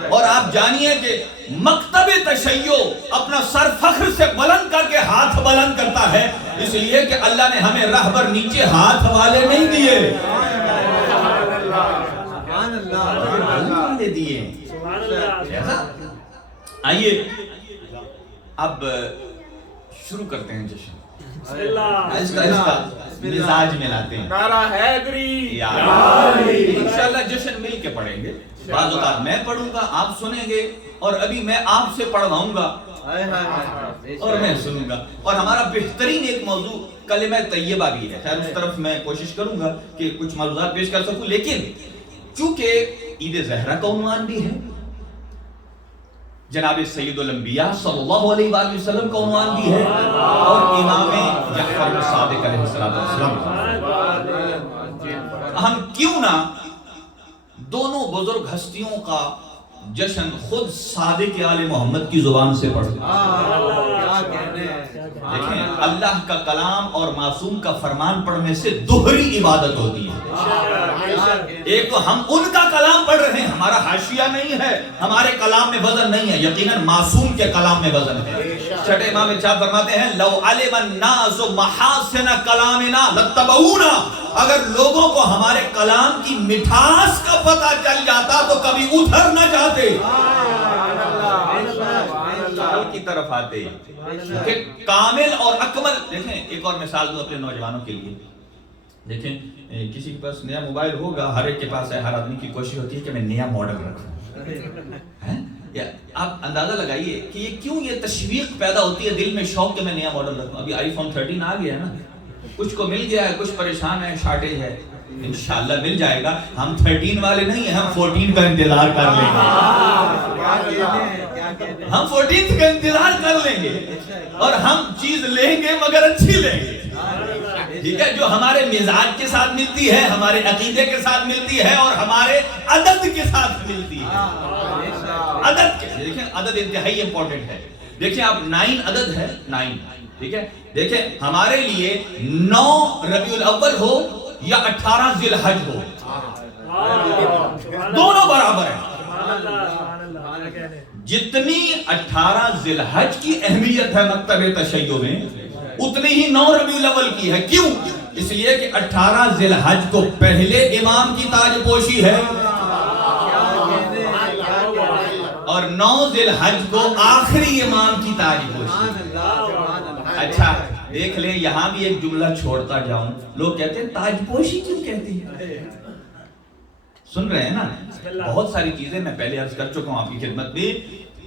اور آپ جانیے کہ مکتب تشیع اپنا سر فخر سے بلند کر کے ہاتھ بلند کرتا ہے، اس لیے کہ اللہ نے ہمیں رہبر نیچے ہاتھ والے نہیں دیے، اللہ نے دیے۔ آئیے اب شروع کرتے ہیں جشن، آہستہ مزاج میں لاتے ہیں۔ نعرہ حیدری، انشاءاللہ جشن مل کے پڑھیں گے، بعض اوقات میں پڑھوں گا آپ سنیں گے، اور ابھی میں آپ سے پڑھواؤں گا اور میں سنوں گا، اور ہمارا بہترین ایک موضوع کلمہ طیبہ بھی ہے، خیر اس طرف میں کوشش کروں گا کہ کچھ موضوعات پیش کر سکوں، لیکن چونکہ عید زہرہ کا عنوان بھی ہے، جناب سید الانبیاء صلی اللہ علیہ وآلہ وسلم کا عنوان بھی ہے اور امام جعفر صادق علیہ السلام. ہم کیوں نہ دونوں بزرگ ہستیوں کا جشن خود صادق آل محمد کی زبان سے پڑھتے ہیں. دیکھیں اللہ کا کلام اور معصوم کا فرمان پڑھنے سے دوہری عبادت ہوتی ہے. ایک تو ہم ان کا کلام پڑھ رہے ہیں, ہمارا حاشیہ نہیں ہے, ہمارے کلام میں وزن نہیں ہے, یقیناً معصوم کے کلام میں وزن ہے. چھٹے امام ارشاد فرماتے ہیں لو علم الناس محاسن کلامنا لاتبعونا, اگر لوگوں کو ہمارے کلام کی مٹھاس کا پتہ چل جاتا تو کبھی ادھر نہ جاتے, کی طرف آتے. کہ کامل اور اکمل. دیکھیں ایک اور مثال دوں اپنے نوجوانوں کے لیے. دیکھیں کسی کے پاس نیا موبائل ہوگا, ہر ایک کے پاس ہے, ہر آدمی کی کوشش ہوتی ہے کہ میں نیا ماڈل رکھوں. آپ اندازہ لگائیے کہ یہ کیوں یہ تشویق پیدا ہوتی ہے دل میں, شوق کہ میں نیا ماڈل رکھوں. ابھی آئی فون 13 آ گیا ہے نا, کچھ کو مل گیا ہے, کچھ پریشان ہے, شارٹیج ہے. انشاءاللہ مل جائے گا. ہم 13 والے نہیں ہیں, ہم 14 کا انتظار کر لیں گے. ہم 14 کا انتظار کر لیں گے اور ہم چیز لیں گے مگر اچھی لیں گے, ٹھیک ہے, جو ہمارے مزاج کے ساتھ ملتی ہے, ہمارے عقیدے کے ساتھ ملتی ہے اور ہمارے عدد کے ساتھ ملتی ہے. عدد دیکھیں, عدد انتہائی امپورٹنٹ ہے. دیکھیں آپ 9 عدد ہے, 9, ٹھیک ہے. دیکھیں ہمارے لیے 9 ربیع الاول ہو یا 18 ذی الحج ہو, دونوں برابر ہیں. جتنی 18 ذی الحج کی اہمیت ہے مکتب تشیع میں, اتنی ہی 9 ربیع الاول کی ہے. کیوں؟ اس لیے کہ 18 ذی الحج کو پہلے امام کی تاج پوشی ہے اور 9 ذی الحج کو آخری امام کی تاج پوشی. اچھا دیکھ لیں, یہاں بھی ایک جملہ چھوڑتا جاؤں. لوگ کہتے ہیں تاج پوشی کیوں کہتی ہے؟ سن رہے ہیں نا, بہت ساری چیزیں میں پہلے عرض کر چکا ہوں آپ کی خدمت میں.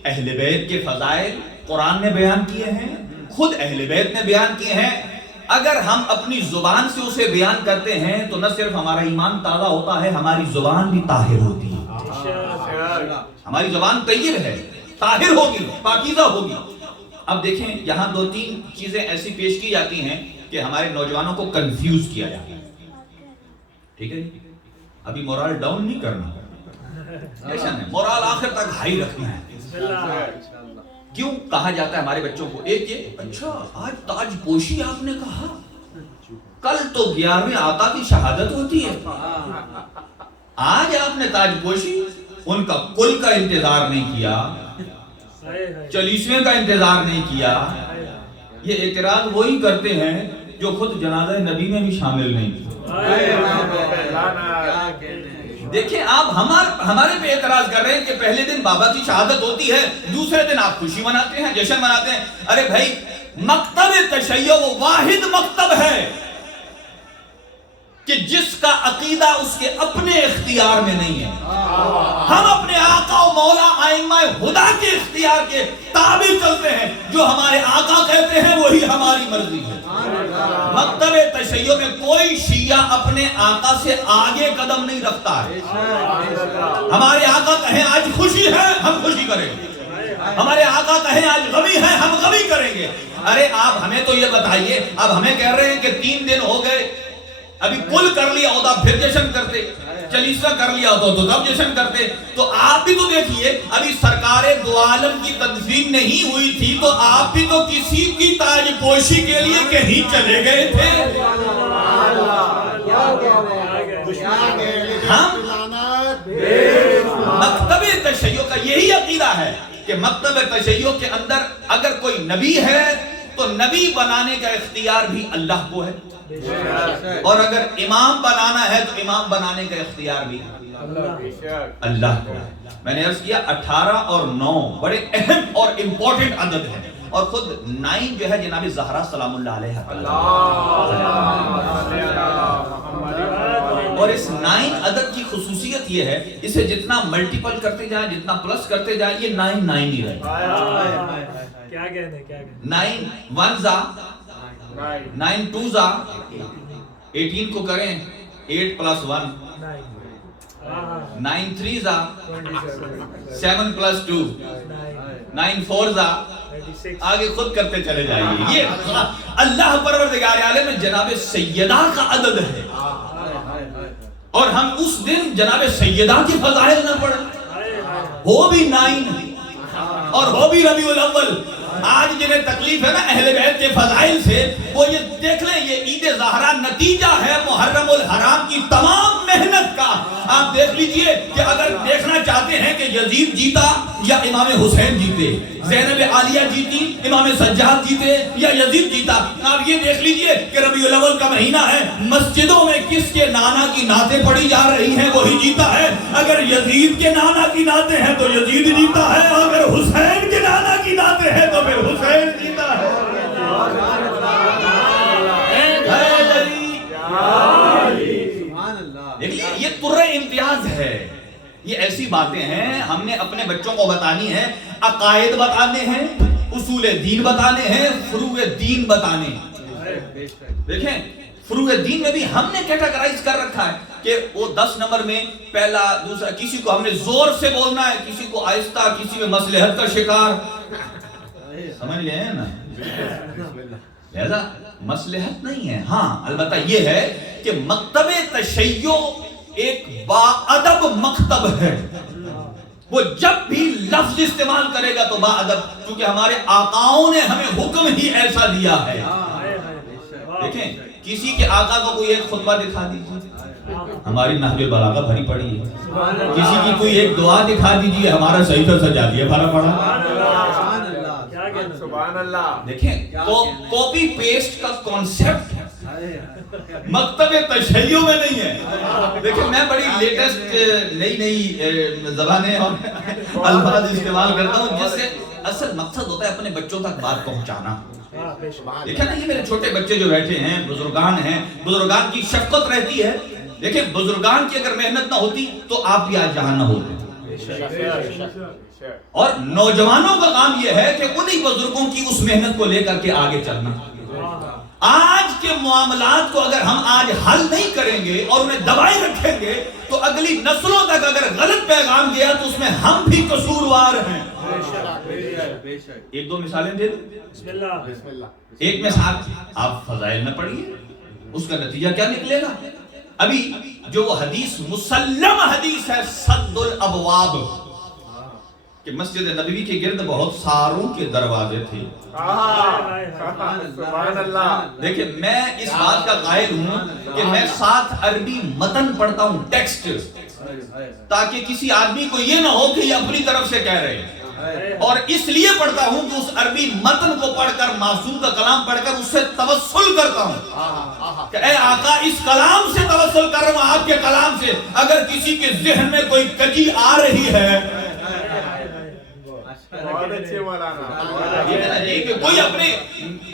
اہل بیت کے فضائل قرآن نے بیان کیے ہیں, خود اہل بیت نے بیان کیے ہیں. اگر ہم اپنی زبان سے اسے بیان کرتے ہیں تو نہ صرف ہمارا ایمان تازہ ہوتا ہے, ہماری زبان بھی طاہر ہوتی ہے. ہماری زبان طیب ہے, طاہر ہوگی, پاکیزہ ہوگی. اب دیکھیں یہاں 2-3 چیزیں ایسی پیش کی جاتی ہیں کہ ہمارے نوجوانوں کو کنفیوز کیا جاتا ہے, ٹھیک ہے. ابھی مورال ڈاؤن نہیں کرنا, جشن ہے, مورال آخر تک ہائی رکھنا ہے. کیوں کہا جاتا ہے ہمارے بچوں کو, ایک یہ اچھا آج تاج پوشی آپ نے کہا, کل تو 11ویں آقا کی شہادت ہوتی ہے, آج آپ نے تاج پوشی. ان کا کل کا انتظار نہیں کیا, 40ویں کا انتظار نہیں کیا. یہ اعتراض وہی کرتے ہیں جو خود جنازہ نبی میں بھی شامل نہیں تھے. دیکھیں آپ ہمارے پہ اعتراض کر رہے ہیں کہ پہلے دن بابا کی شہادت ہوتی ہے, دوسرے دن آپ خوشی مناتے ہیں, جشن مناتے ہیں. ارے بھائی مکتب تشیع وہ واحد مکتب ہے کہ جس کا عقیدہ اس کے اپنے اختیار میں نہیں ہے. ہم اپنے آقا و مولا ائمہ ہدی کے اختیار کے تابع چلتے ہیں, جو ہمارے آقا کہتے ہیں وہی ہماری مرضی ہے. مکتب تشیع میں کوئی شیعہ اپنے آقا سے آگے قدم نہیں رکھتا ہے. ہمارے آقا کہیں آج خوشی ہے ہم خوشی کریں گے, ہمارے آقا کہیں آج غمی ہے ہم غمی کریں گے. ارے آپ ہمیں تو یہ بتائیے, اب ہمیں کہہ رہے ہیں کہ 3 دن ہو گئے, ابھی کل کر لیا ہوتا پھر جشن کرتے, 40واں کر لیا ہوتا تو تب جشن کرتے. تو آپ بھی تو دیکھیے, ابھی سرکار دو عالم کی تدفین نہیں ہوئی تھی تو آپ بھی تو کسی کی تاج پوشی کے لیے کہیں چلے گئے تھے. ہم مکتب تشیع کا یہی عقیدہ ہے کہ مکتب تشیع کے اندر اگر کوئی نبی ہے تو نبی بنانے کا اختیار بھی اللہ کو ہے, اور اگر امام بنانا ہے تو امام بنانے کا اختیار بھی اللہ کو ہے. میں نے عرض کیا 18 اور 9 بڑے اہم اور امپورٹنٹ عدد ہیں, اور خود 9 جو ہے جناب زہرا سلام اللہ علیہ, اور اس 9 عدد کی خصوصیت یہ ہے, اسے جتنا ملٹیپل کرتے جائیں, جتنا پلس کرتے جائیں, یہ 9 9 ہی رہے. کیا کہنے 9 1 9 2 18 کو کریں 8 + 1 9 3 7 + 2 9 فورزا آگے خود کرتے چلے جائیے. یہ اللہ پروردگار عالم میں جناب سیدہ کا عدد ہے اور ہم اس دن جناب سیدہ کی فضائل نہ پڑھیں, وہ بھی 9 اور وہ بھی ربیع الاول. آج جنہیں تکلیف ہے نا اہل بیت کے فضائل سے, وہ یہ دیکھ لیں یہ عید زہرا نتیجہ ہے محرم الحرام کی تمام محنت کا. آپ دیکھ لیجئے کہ اگر دیکھنا چاہتے ہیں کہ یزید جیتا یا امام حسین جیتے, زینب عالیہ جیتی, امام سجاد جیتے یا یزید جیتا, آپ یہ دیکھ لیجئے کہ ربیع الاول کا مہینہ ہے, مسجدوں میں کس کے نانا کی نعتیں پڑھی جا رہی ہیں وہی جیتا ہے. اگر یزید کے نانا کی نعتیں ہیں تو یزید جیتا ہے, اگر حسین کے نانا کی نعتیں ہیں تو پھر حسین جیتا ہے. دیکھیے یہ تر امتیاز ہے. یہ ایسی باتیں ہیں ہم نے اپنے بچوں کو بتانی ہے, عقائد بتانے ہیں, اصول دین بتانے ہیں, فروع دین بتانے ہیں. دیکھیں فروع دین میں بھی ہم نے کیٹاگرائز کر رکھا ہے کہ وہ 10 نمبر میں پہلا دوسرا, کسی کو ہم نے زور سے بولنا ہے, کسی کو آہستہ, کسی میں مصلحت کا شکار. سمجھ گئے نا, لہذا مصلحت نہیں ہے. ہاں البتہ یہ ہے کہ مکتب تشیع ایک باادب مکتب ہے, وہ جب بھی لفظ استعمال کرے گا تو باادب, کیونکہ ہمارے آقاؤں نے ہمیں حکم ہی ایسا دیا ہے. دیکھیں کسی کے آقا کو کوئی ایک خطبہ دکھا دیجیے, ہماری نہج البلاغہ بھری پڑی ہے. کسی کی کوئی ایک دعا دکھا دیجیے, ہمارا صحیح سے سجا دیا بھرا پڑا. سبحان اللہ. دیکھیں کاپی پیسٹ کا کانسیپٹ مکتب تشیع میں نہیں ہے. دیکھیں میں بڑی لیٹسٹ نئی زبانیں اور الفاظ استعمال کرتا ہوں جس سے اصل مقصد ہوتا ہے اپنے بچوں تک بات پہنچانا. دیکھیں نا یہ میرے چھوٹے بچے جو بیٹھے ہیں, بزرگان ہیں, بزرگان کی شفقت رہتی ہے. دیکھیں بزرگان کی اگر محنت نہ ہوتی تو آپ بھی آج جہاں نہ ہوتے. اور نوجوانوں کا کام یہ ہے کہ انہی بزرگوں کی اس محنت کو لے کر کے آگے چلنا. آج کے معاملات کو اگر ہم آج حل نہیں کریں گے اور انہیں دبائے رکھیں گے تو اگلی نسلوں تک اگر غلط پیغام گیا تو اس میں ہم بھی قصوروار ہیں. ایک دو مثالیں دے دوں. ایک میں ساتھ آپ فضائل نہ پڑھیے, اس کا نتیجہ کیا نکلے گا. ابھی جو حدیث مسلم حدیث ہے سد الابواب, کہ مسجد نبوی کے گرد بہت ساروں کے دروازے تھے. سبحان اللہ. دیکھیں میں اس بات کا قائل ہوں کہ میں 7 عربی متن پڑھتا ہوں, ٹیکسٹ, تاکہ کسی آدمی کو یہ نہ ہو کہ یہ اپنی طرف سے کہہ رہے ہیں. اور اس لیے پڑھتا ہوں کہ اس عربی متن کو پڑھ کر, معصوم کا کلام پڑھ کر اس سے توسل کرتا ہوں کہ اے آقا اس کلام سے توسل کر رہا ہوں, آپ کے کلام سے. اگر کسی کے ذہن میں کوئی کجی آ رہی ہے, بہت اچھے مولانا,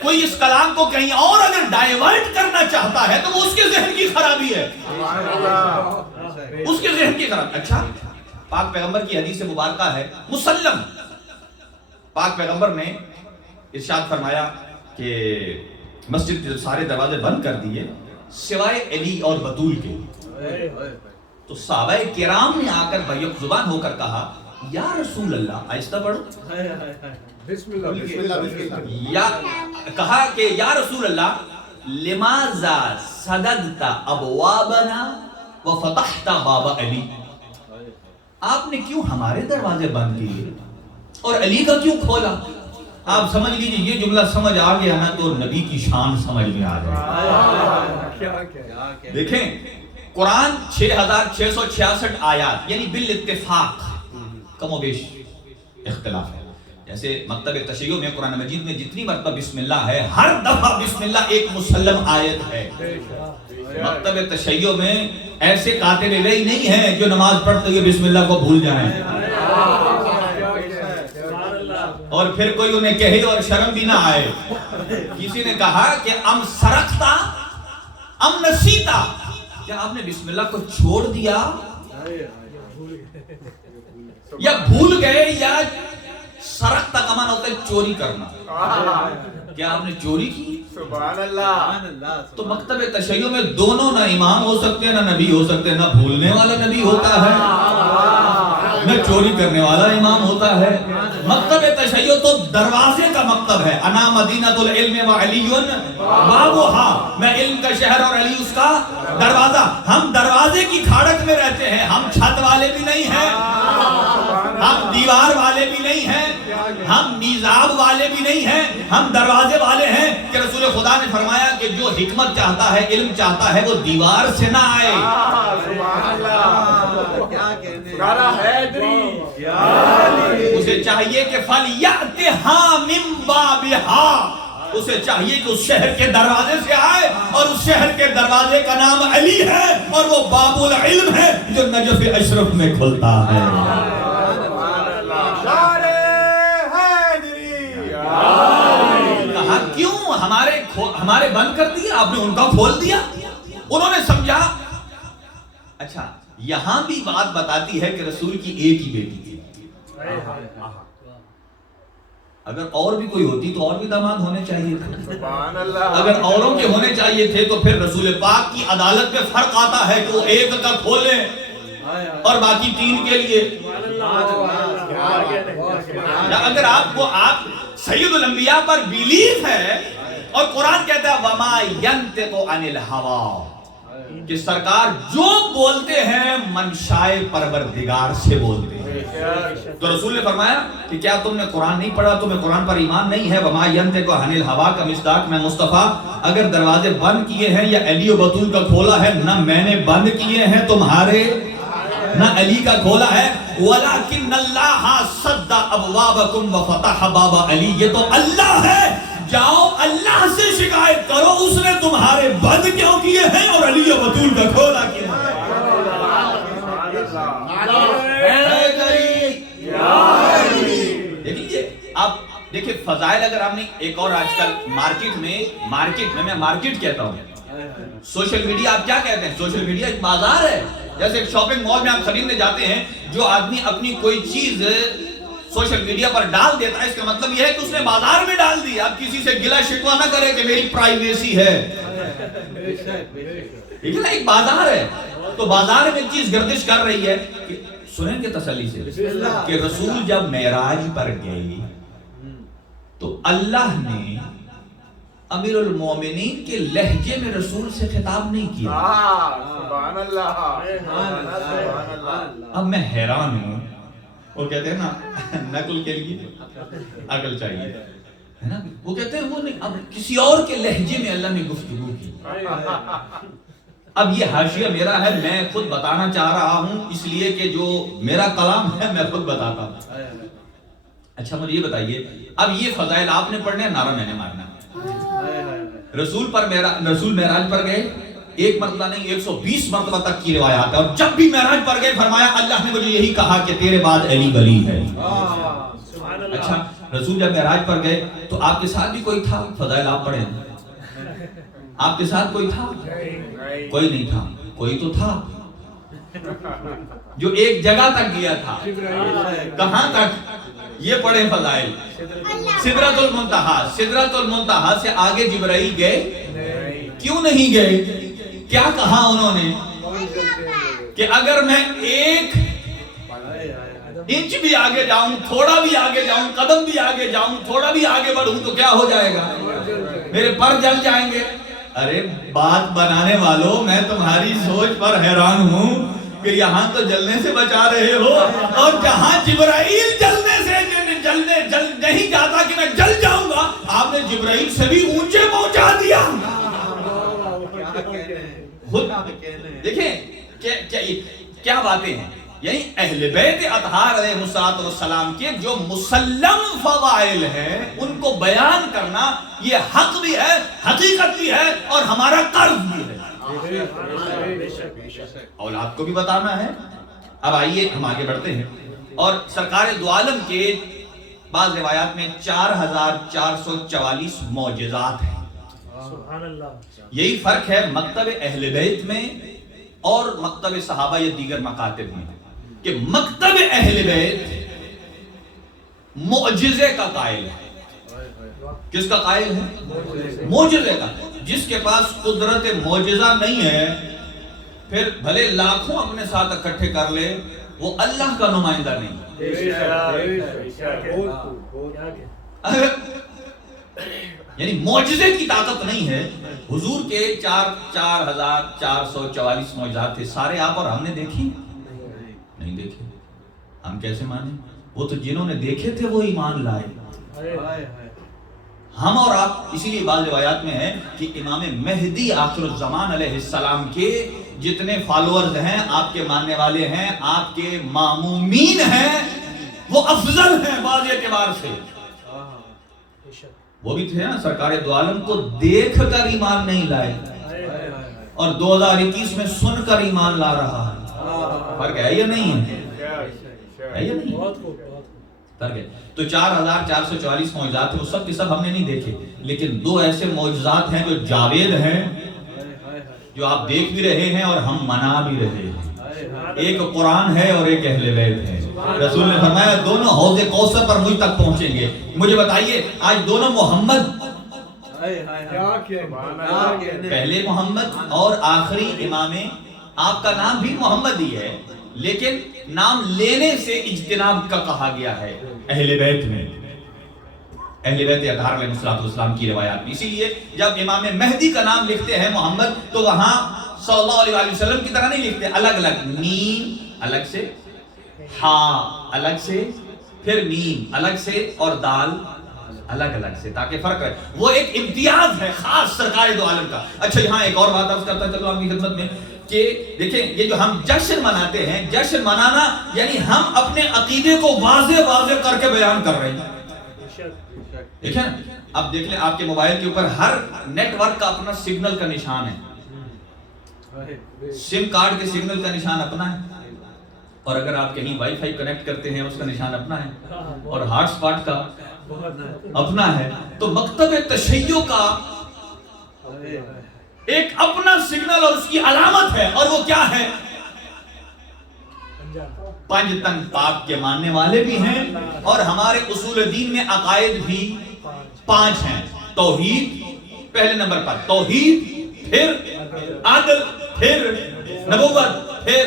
کوئی اس کلام کو کہیں اور اگر ڈائیورٹ کرنا چاہتا ہے تو وہ اس کے ذہن کی خرابی ہے, اس کے ذہن کی خرابی. اچھا پاک پیغمبر کی حدیث مبارکہ ہے مسلم, پاک پیغمبر نے ارشاد فرمایا کہ مسجد کے سارے دروازے بند کر دیے سوائے علی اور بطول کے. تو صحابہ کرام نے آ کر بیک زبان ہو کر کہا یا رسول اللہ, آہستہ پڑھو, بسم اللہ, یا کہا کہ یا رسول اللہ لماذا سددت ابوابنا وفتحت باب علی, آپ نے کیوں ہمارے دروازے بند کیے اور علی کا کیوں کھولا. آپ سمجھ لیجیے یہ جملہ سمجھ آ گیا نا تو نبی کی شان سمجھ میں آ جائے. دیکھیں قرآن 6666 آیات, یعنی بالاتفاق, کم و بیش اختلاف ہے. جیسے مکتب تشیع میں قرآن مجید میں جتنی مرتبہ بسم اللہ ہے, ہر دفعہ بسم اللہ ایک مسلم آیت ہے. مکتب تشیع میں ایسے کاتب الہی نہیں ہیں جو نماز پڑھتے ہوئے بسم اللہ کو بھول جائیں اور پھر کوئی انہیں کہے اور شرم بھی نہ آئے. کسی نے کہا کہ ام سرقتا ام نسیتا, کیا آپ نے بسم اللہ کو چھوڑ دیا یا بھول گئے, یا سرقتا کا معنی ہوتا ہے چوری کرنا, کیا آپ نے چوری کی. سبحان اللہ. تو مکتب تشیع میں دونوں نہ امام ہو سکتے ہیں, نہ نبی ہو سکتے ہیں, نہ بھولنے والا نبی ہوتا ہے, نہ چوری کرنے والا امام ہوتا ہے. مکتب تشیع تو دروازے کا مکتب ہے. انا مدینۃ العلم و علی بابھا, میں علم کا شہر اور علی اس کا دروازہ. ہم دروازے کی کھاڑک میں رہتے ہیں, ہم چھت والے بھی نہیں ہیں, ہم دیوار والے بھی نہیں ہیں, ہم میزاب والے بھی نہیں ہیں, ہم دروازے والے ہیں. کہ رسول خدا نے فرمایا کہ جو حکمت چاہتا ہے, علم چاہتا ہے, وہ دیوار سے نہ آئے. اسے چاہیے کہ فَلْيَأْتِهَا مِن بَابِهَا, اسے چاہیے کہ اس شہر کے دروازے سے آئے, اور اس شہر کے دروازے کا نام علی ہے, اور وہ باب العلم ہے جو نجف اشرف میں کھلتا ہے. کہا کیوں ہمارے بند کر دیا, آپ نے ان کا کھول دیا. انہوں نے سمجھا. اچھا, یہاں بھی بات بتاتی ہے کہ رسول کی ایک ہی بیٹی تھی. اگر اور بھی کوئی ہوتی تو اور بھی داماد ہونے چاہیے تھے. اگر اوروں کے ہونے چاہیے تھے تو پھر رسول پاک کی عدالت میں فرق آتا ہے کہ وہ ایک کا کھولیں اور باقی 3 کے لیے. اگر آپ سید الانبیاء پر بیلیف ہے, اور قرآن کہتا ہے وَمَا يَنْتِقُ عَنِ الْهَوَىٰ, کہ سرکار جو بولتے ہیں منشائے پروردگار سے بولتے ہیں. تو رسول نے فرمایا کہ کیا تم نے قرآن نہیں پڑھا, تمہیں قرآن پر ایمان نہیں ہے. وَمَا يَنْتِقُ عَنِ الْهَوَىٰ کا مصداق میں مصطفیٰ. اگر دروازے بند کیے ہیں یا علی و بطول کا کھولا ہے, نہ میں نے بند کیے ہیں تمہارے, نہ علی کا کھولا ہے. وَلَكِنَّ اللَّهَ سَدَّ أَبْوَابَكُمْ وَفَتَحَ بَابَ عَلِي, یہ تو اللہ ہے. جاؤ اللہ سے شکایت کرو, اس نے تمہارے بند کیوں کیے ہیں اور علی و بطول کا کھولا کیوں ہے. دیکھیے آپ دیکھیں فضائل. اگر آپ نے ایک اور آج کل مارکیٹ میں میں مارکیٹ کہتا ہوں, سوشل میڈیا آپ کیا کہتے ہیں؟ سوشل میڈیا ایک بازار ہے. جیسے ایک شاپنگ مال میں آپ خریدنے جاتے ہیں, جو آدمی اپنی کوئی چیز سوشل میڈیا پر ڈال دیتا ہے, اس کا مطلب یہ ہے کہ اس نے بازار میں ڈال دی. آپ کسی سے گلہ شکوہ نہ کرے کہ میری پرائیویسی ہے. لیکن ایک بازار ہے, تو بازار میں ایک چیز گردش کر رہی ہے. سنیں گے تسلی سے کہ رسول جب معراج پر گئے تو اللہ نے امیر المومنین کے لہجے میں رسول سے خطاب نہیں کیا. اب میں حیران ہوں. وہ کہتے ہیں نا نقل کے لیے عقل چاہیے, ہے نا. وہ کہتے ہیں وہ نہیں, اب کسی اور کے لہجے میں اللہ نے گفتگو کی. اب یہ حاشیہ میرا ہے, میں خود بتانا چاہ رہا ہوں, اس لیے کہ جو میرا کلام ہے میں خود بتاتا ہوں. اچھا مجھے یہ بتائیے, اب یہ فضائل آپ نے پڑھنے, نعرہ میں نے مارنا. رسول معراج پر گئے, ایک مرتبہ نہیں 120 مرتبہ تک کی روایات ہے, اور جب بھی معراج پر گئے فرمایا اللہ نے مجھے یہی کہا کہ تیرے بعد علی ولی ہے. اچھا, رسول جب معراج پر گئے تو آپ کے ساتھ بھی کوئی تھا؟ فضائل آپ پڑھیں, آپ کے ساتھ کوئی تھا؟ کوئی نہیں تھا. کوئی تو تھا جو ایک جگہ تک گیا تھا. کہاں تک؟ یہ پڑھیں فضائل. سدرۃ المنتہا سے آگے جبرائیل گئے؟ کیوں نہیں گئے؟ کیا کہا انہوں نے کہ اگر میں 1 انچ بھی آگے جاؤں, تھوڑا بھی آگے جاؤں, قدم بھی آگے جاؤں, تھوڑا بھی آگے بڑھوں تو کیا ہو جائے گا؟ میرے پر جل جائیں گے. ارے بات بنانے والوں, میں تمہاری سوچ پر حیران ہوں کہ یہاں تو جلنے سے بچا رہے ہو, اور جہاں جبرائیل جلنے سے نہیں جاتا کہ میں جل جاؤں گا, آپ نے جبرائیل سے بھی اونچے پہنچا دیا. دیکھیں کیا باتیں ہیں. یعنی اہل بیت اطہار علیہ السلام کے جو مسلم فضائل ہیں ان کو بیان کرنا یہ حق بھی ہے, حقیقت بھی ہے, اور ہمارا قرض بھی ہے. اولاد کو بھی بتانا ہے. اب آئیے ہم آگے بڑھتے ہیں, اور سرکار دو عالم کے بعض روایات میں 4444 معجزات ہیں. یہی فرق ہے مکتب اہل بیت میں اور مکتب صحابہ یا دیگر مکاتب میں, کہ مکتب اہل بیت معجزے کا قائل ہے. کس کا قائل ہے؟ معجزے کا. جس کے پاس قدرت معجزہ نہیں ہے, پھر بھلے لاکھوں اپنے ساتھ اکٹھے کر لے, وہ اللہ کا نمائندہ نہیں. یعنی معجزے کی طاقت نہیں ہے. حضور کے 4444 معجزات تھے, سارے آپ اور ہم نے دیکھی نہیں دیکھے. ہم کیسے مانیں؟ وہ تو جنہوں نے دیکھے تھے وہ ایمان لائے. ہم اور آپ, اسی لیے بعض روایات میں ہے کہ امام مہدی آخر الزمان علیہ السلام کے جتنے فالوورز ہیں, آپ کے ماننے والے ہیں, آپ کے مامومین ہیں, وہ افضل ہیں بعض اعتبار سے. وہ بھی تھے نا سرکار دو عالم کو دیکھ کر ایمان نہیں لائے, اور 2021 میں سن کر ایمان لا رہا ہے. فرق ہے یا نہیں ہے؟ تو 4444 معجزات ہیں, وہ سب کے سب ہم نے نہیں دیکھے, لیکن 2 ایسے معجزات ہیں جو جاوید ہیں, جو آپ دیکھ بھی رہے ہیں اور ہم منا بھی رہے ہیں. ایک قرآن ہے اور ایک اہل بیت ہے. رسول نے فرمایا دونوں حوض کوثر پر مجھ تک پہنچیں گے. مجھے بتائیے آج دونوں محمد, پہلے محمد اور آخری امام, آپ کا نام بھی محمد ہی ہے, لیکن نام لینے سے اجتناب کا کہا گیا ہے اہل بیت میں, اہل بیت اطہار علیہ السلام کی روایات میں. اسی لیے جب امام مہدی کا نام لکھتے ہیں محمد, تو وہاں صلی اللہ علیہ وسلم کی طرح نہیں لکھتے, الگ الگ, میم الگ سے, ہا الگ سے, پھر میم الگ سے, اور دال الگ الگ سے, تاکہ فرق ہے. وہ ایک امتیاز ہے خاص سرکار دو عالم کا. اچھا یہاں ایک اور بات عرض کرتا چلو آپ کی خدمت میں کہ دیکھیں یہ جو ہم جشن مناتے ہیں, جشن منانا یعنی ہم اپنے عقیدے کو واضح کر کے بیان کر رہے ہیں. دیکھیں اب دیکھ لیں آپ کے موبائل کے اوپر ہر نیٹ ورک کا اپنا سگنل کا نشان ہے, سم کارڈ کے سگنل کا نشان اپنا ہے, اور اگر آپ کہیں وائی فائی کنیکٹ کرتے ہیں اس کا نشان اپنا ہے, اور ہاٹ سپاٹ کا اپنا ہے. تو مکتب تشیع کا ایک اپنا سگنل اور اس کی علامت ہے, اور وہ کیا ہے؟ پنج تن پاک کے ماننے والے بھی ہیں, اور ہمارے اصول دین میں عقائد بھی 5 ہیں. توحید پہلے نمبر پر, توحید, پھر عدل, پھر نبوت, پھر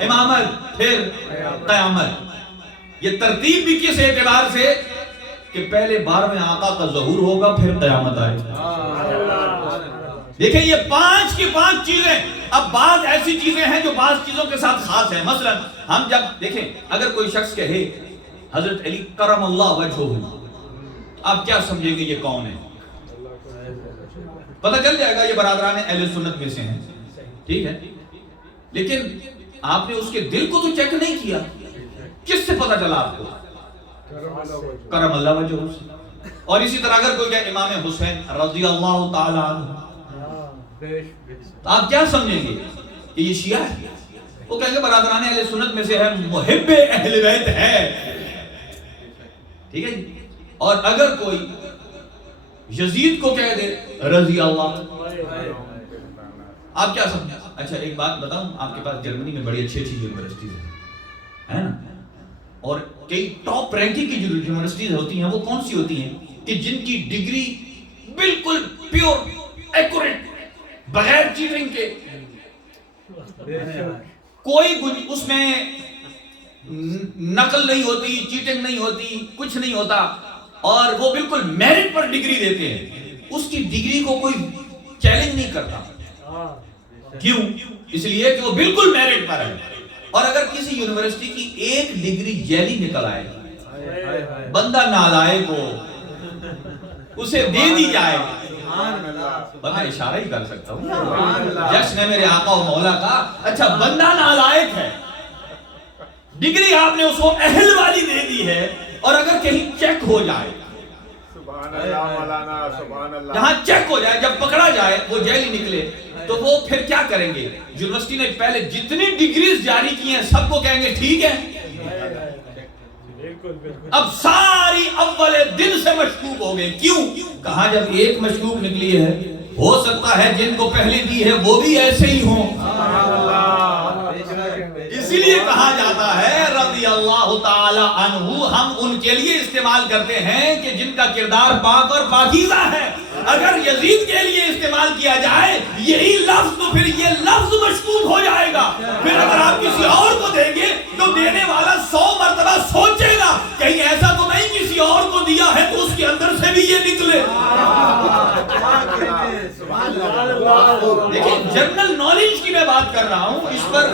امامت, پھر قیامت. یہ ترتیب بھی کس اعتبار سے کہ پہلے 12ویں آقا کا ظہور ہوگا, پھر قیامت آئے. دیکھیں یہ 5 کی 5 چیزیں. اب بعض ایسی چیزیں ہیں جو بعض چیزوں کے ساتھ خاص ہیں. مثلا ہم جب دیکھیں اگر کوئی شخص کہے حضرت علی کرم اللہ وجہہ, آپ کیا سمجھیں گے یہ کون ہے؟ پتہ چل جائے گا یہ برادران اہل سنت میں سے ہیں, ٹھیک ہے, لیکن آپ نے اس کے دل کو تو چیک نہیں کیا. کس سے پتہ چلا آپ کو؟ کرم اللہ وجہہ سے. اور اسی طرح اگر کوئی کہے امام حسین رضی اللہ تعالی عنہ, تو آپ کیا سمجھیں گے کہ یہ شیعہ ہے؟ وہ کہیں گے برادران اہل سنت میں سے ہے, محب اہل بیت ہے, ٹھیک ہے. اور اگر کوئی یزید کو کہہ دے رضی اللہ, آپ کیا سمجھیں؟ اچھا ایک بات بتاؤں, آپ کے پاس جرمنی میں بڑی اچھی یونیورسٹیز ہیں نا, اور کئی ٹاپ رینکنگ کی جو یونیورسٹیز ہوتی ہیں وہ کون سی ہوتی ہیں کہ جن کی ڈگری بالکل پیور ایکوریٹ, بغیر چیٹنگ کے, کوئی اس میں نقل نہیں ہوتی, چیٹنگ نہیں ہوتی, کچھ نہیں ہوتا, اور وہ بالکل میرٹ پر ڈگری دیتے ہیں. اس کی ڈگری کو کوئی چیلنج نہیں کرتا. کیوں؟ اس لیے کہ وہ بالکل میرٹ پر ہے. اور اگر کسی یونیورسٹی کی ایک ڈگری جیلی نکل آئے, بندہ نالائق ہو, اسے دے دی جائے, میں اشارہ ہی کر سکتا ہوں, جشن ہے میرے آقا و مولا کا. اچھا بندہ نالائق ہے, ڈگری آپ نے اس کو اہل والی دے دی ہے, اور اگر کہیں چیک ہو جائے, جہاں چیک ہو جائے, جب پکڑا جائے وہ جیلی نکلے, تو وہ پھر کیا کریں گے؟ یونیورسٹی نے پہلے جتنی ڈگریز جاری کی ہیں سب کو کہیں گے ٹھیک ہے, اب ساری اول دن سے مشکوک ہو گئے. کیوں؟ کہاں جب ایک مشکوک نکلی ہے, ہو سکتا ہے جن کو پہلے دی ہے وہ بھی ایسے ہی ہوں. اسی لیے کہا جاتا ہے رضی اللہ تعالی عنہ, ہم ان کے لیے استعمال کرتے ہیں کہ جن کا کردار پاک اور پاکیزہ ہے. اگر یزید کے لیے استعمال کیا جائے یہی لفظ, تو پھر یہ لفظ مشکوک ہو جائے گا. پھر اگر آپ کسی اور کو دیں گے تو دینے والا 100 مرتبہ سوچے گا کہیں ایسا تو نہیں کسی اور کو دیا ہے تو اس کے اندر سے بھی یہ نکلے. دیکھیں جنرل نالج کی میں بات کر رہا ہوں, اس پر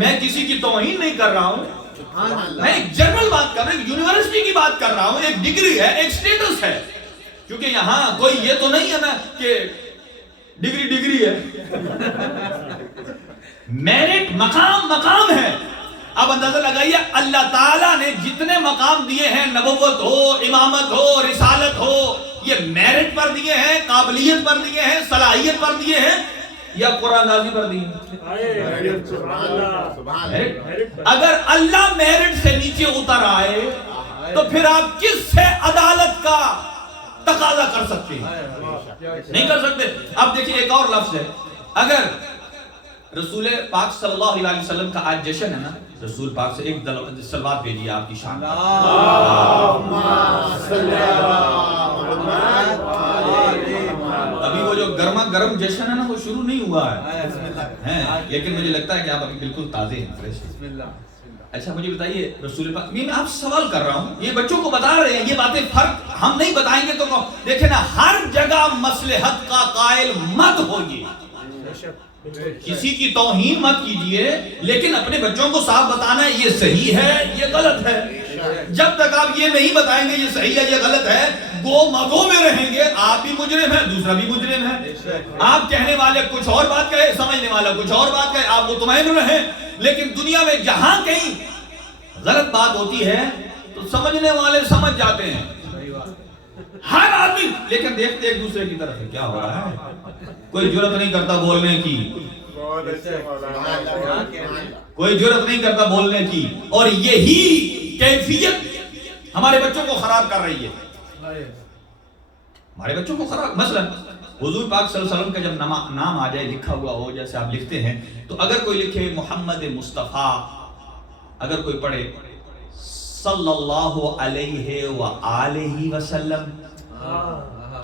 میں کسی کی توہین نہیں کر رہا ہوں, میں ایک جنرل بات کر رہا ہوں, ایک یونیورسٹی کی بات کر رہا ہوں, ایک ڈگری ہے, ایک سٹیٹس ہے. کیونکہ یہاں کوئی یہ تو نہیں ہے نا کہ ڈگری ہے, میرٹ مقام ہے. اب اندازہ لگائیے اللہ تعالیٰ نے جتنے مقام دیے ہیں, نبوت ہو, امامت ہو, رسالت ہو, یہ میرٹ پر دیے ہیں, قابلیت پر دیے ہیں, صلاحیت پر دیے ہیں, یا قرآن نازی پر دیے ہیں؟ اگر اللہ میرٹ سے نیچے اتر آئے تو پھر آپ کس سے عدالت کا تقاضا کر سکتے ہیں؟ نہیں کر سکتے. اب دیکھیں ایک اور لفظ ہے, اگر رسول پاک صلی اللہ علیہ وسلم کا آج جشن ہے نا, رسول پاک سے ایک صلوات بھیجیے آپ کی شان. ابھی وہ جو گرما گرم جشن ہے نا وہ شروع نہیں ہوا ہے, لیکن مجھے لگتا ہے کہ آپ ابھی بالکل تازے ہیں, فریش. اچھا مجھے بتائیے رسول پاک, میں آپ سوال کر رہا ہوں, یہ بچوں کو بتا رہے ہیں, یہ باتیں فرق ہم نہیں بتائیں گے تو دیکھیں نا, ہر جگہ مصلحت کا قائل مت ہوئیے, کسی کی توہین مت کیجئے, لیکن اپنے بچوں کو صاف بتانا ہے یہ صحیح ہے یہ غلط ہے. جب تک آپ یہ نہیں بتائیں گے یہ صحیح ہے یہ غلط ہے, گو مگو میں رہیں گے, آپ بھی مجرم ہیں دوسرا بھی مجرم ہے. آپ کہنے والے کچھ اور بات کہے, سمجھنے والا کچھ اور بات کہے, آپ مطمئن رہیں. لیکن دنیا میں جہاں کہیں غلط بات ہوتی ہے تو سمجھنے والے سمجھ جاتے ہیں, ہر آدمی, لیکن دیکھتے ایک دوسرے کی طرف ہے کیا ہو رہا ہے, کوئی جرات نہیں کرتا بولنے کی, کوئی جرات نہیں کرتا بولنے کی. اور یہی کیفیت ہمارے بچوں کو خراب کر رہی ہے, ہمارے بچوں کو خراب. مثلا حضور پاک صلی اللہ علیہ وسلم کا جب نام آ جائے لکھا ہوا ہو, جیسے آپ لکھتے ہیں, تو اگر کوئی لکھے محمد مصطفیٰ, اگر کوئی پڑھے صلی اللہ علیہ وآلہ وسلم,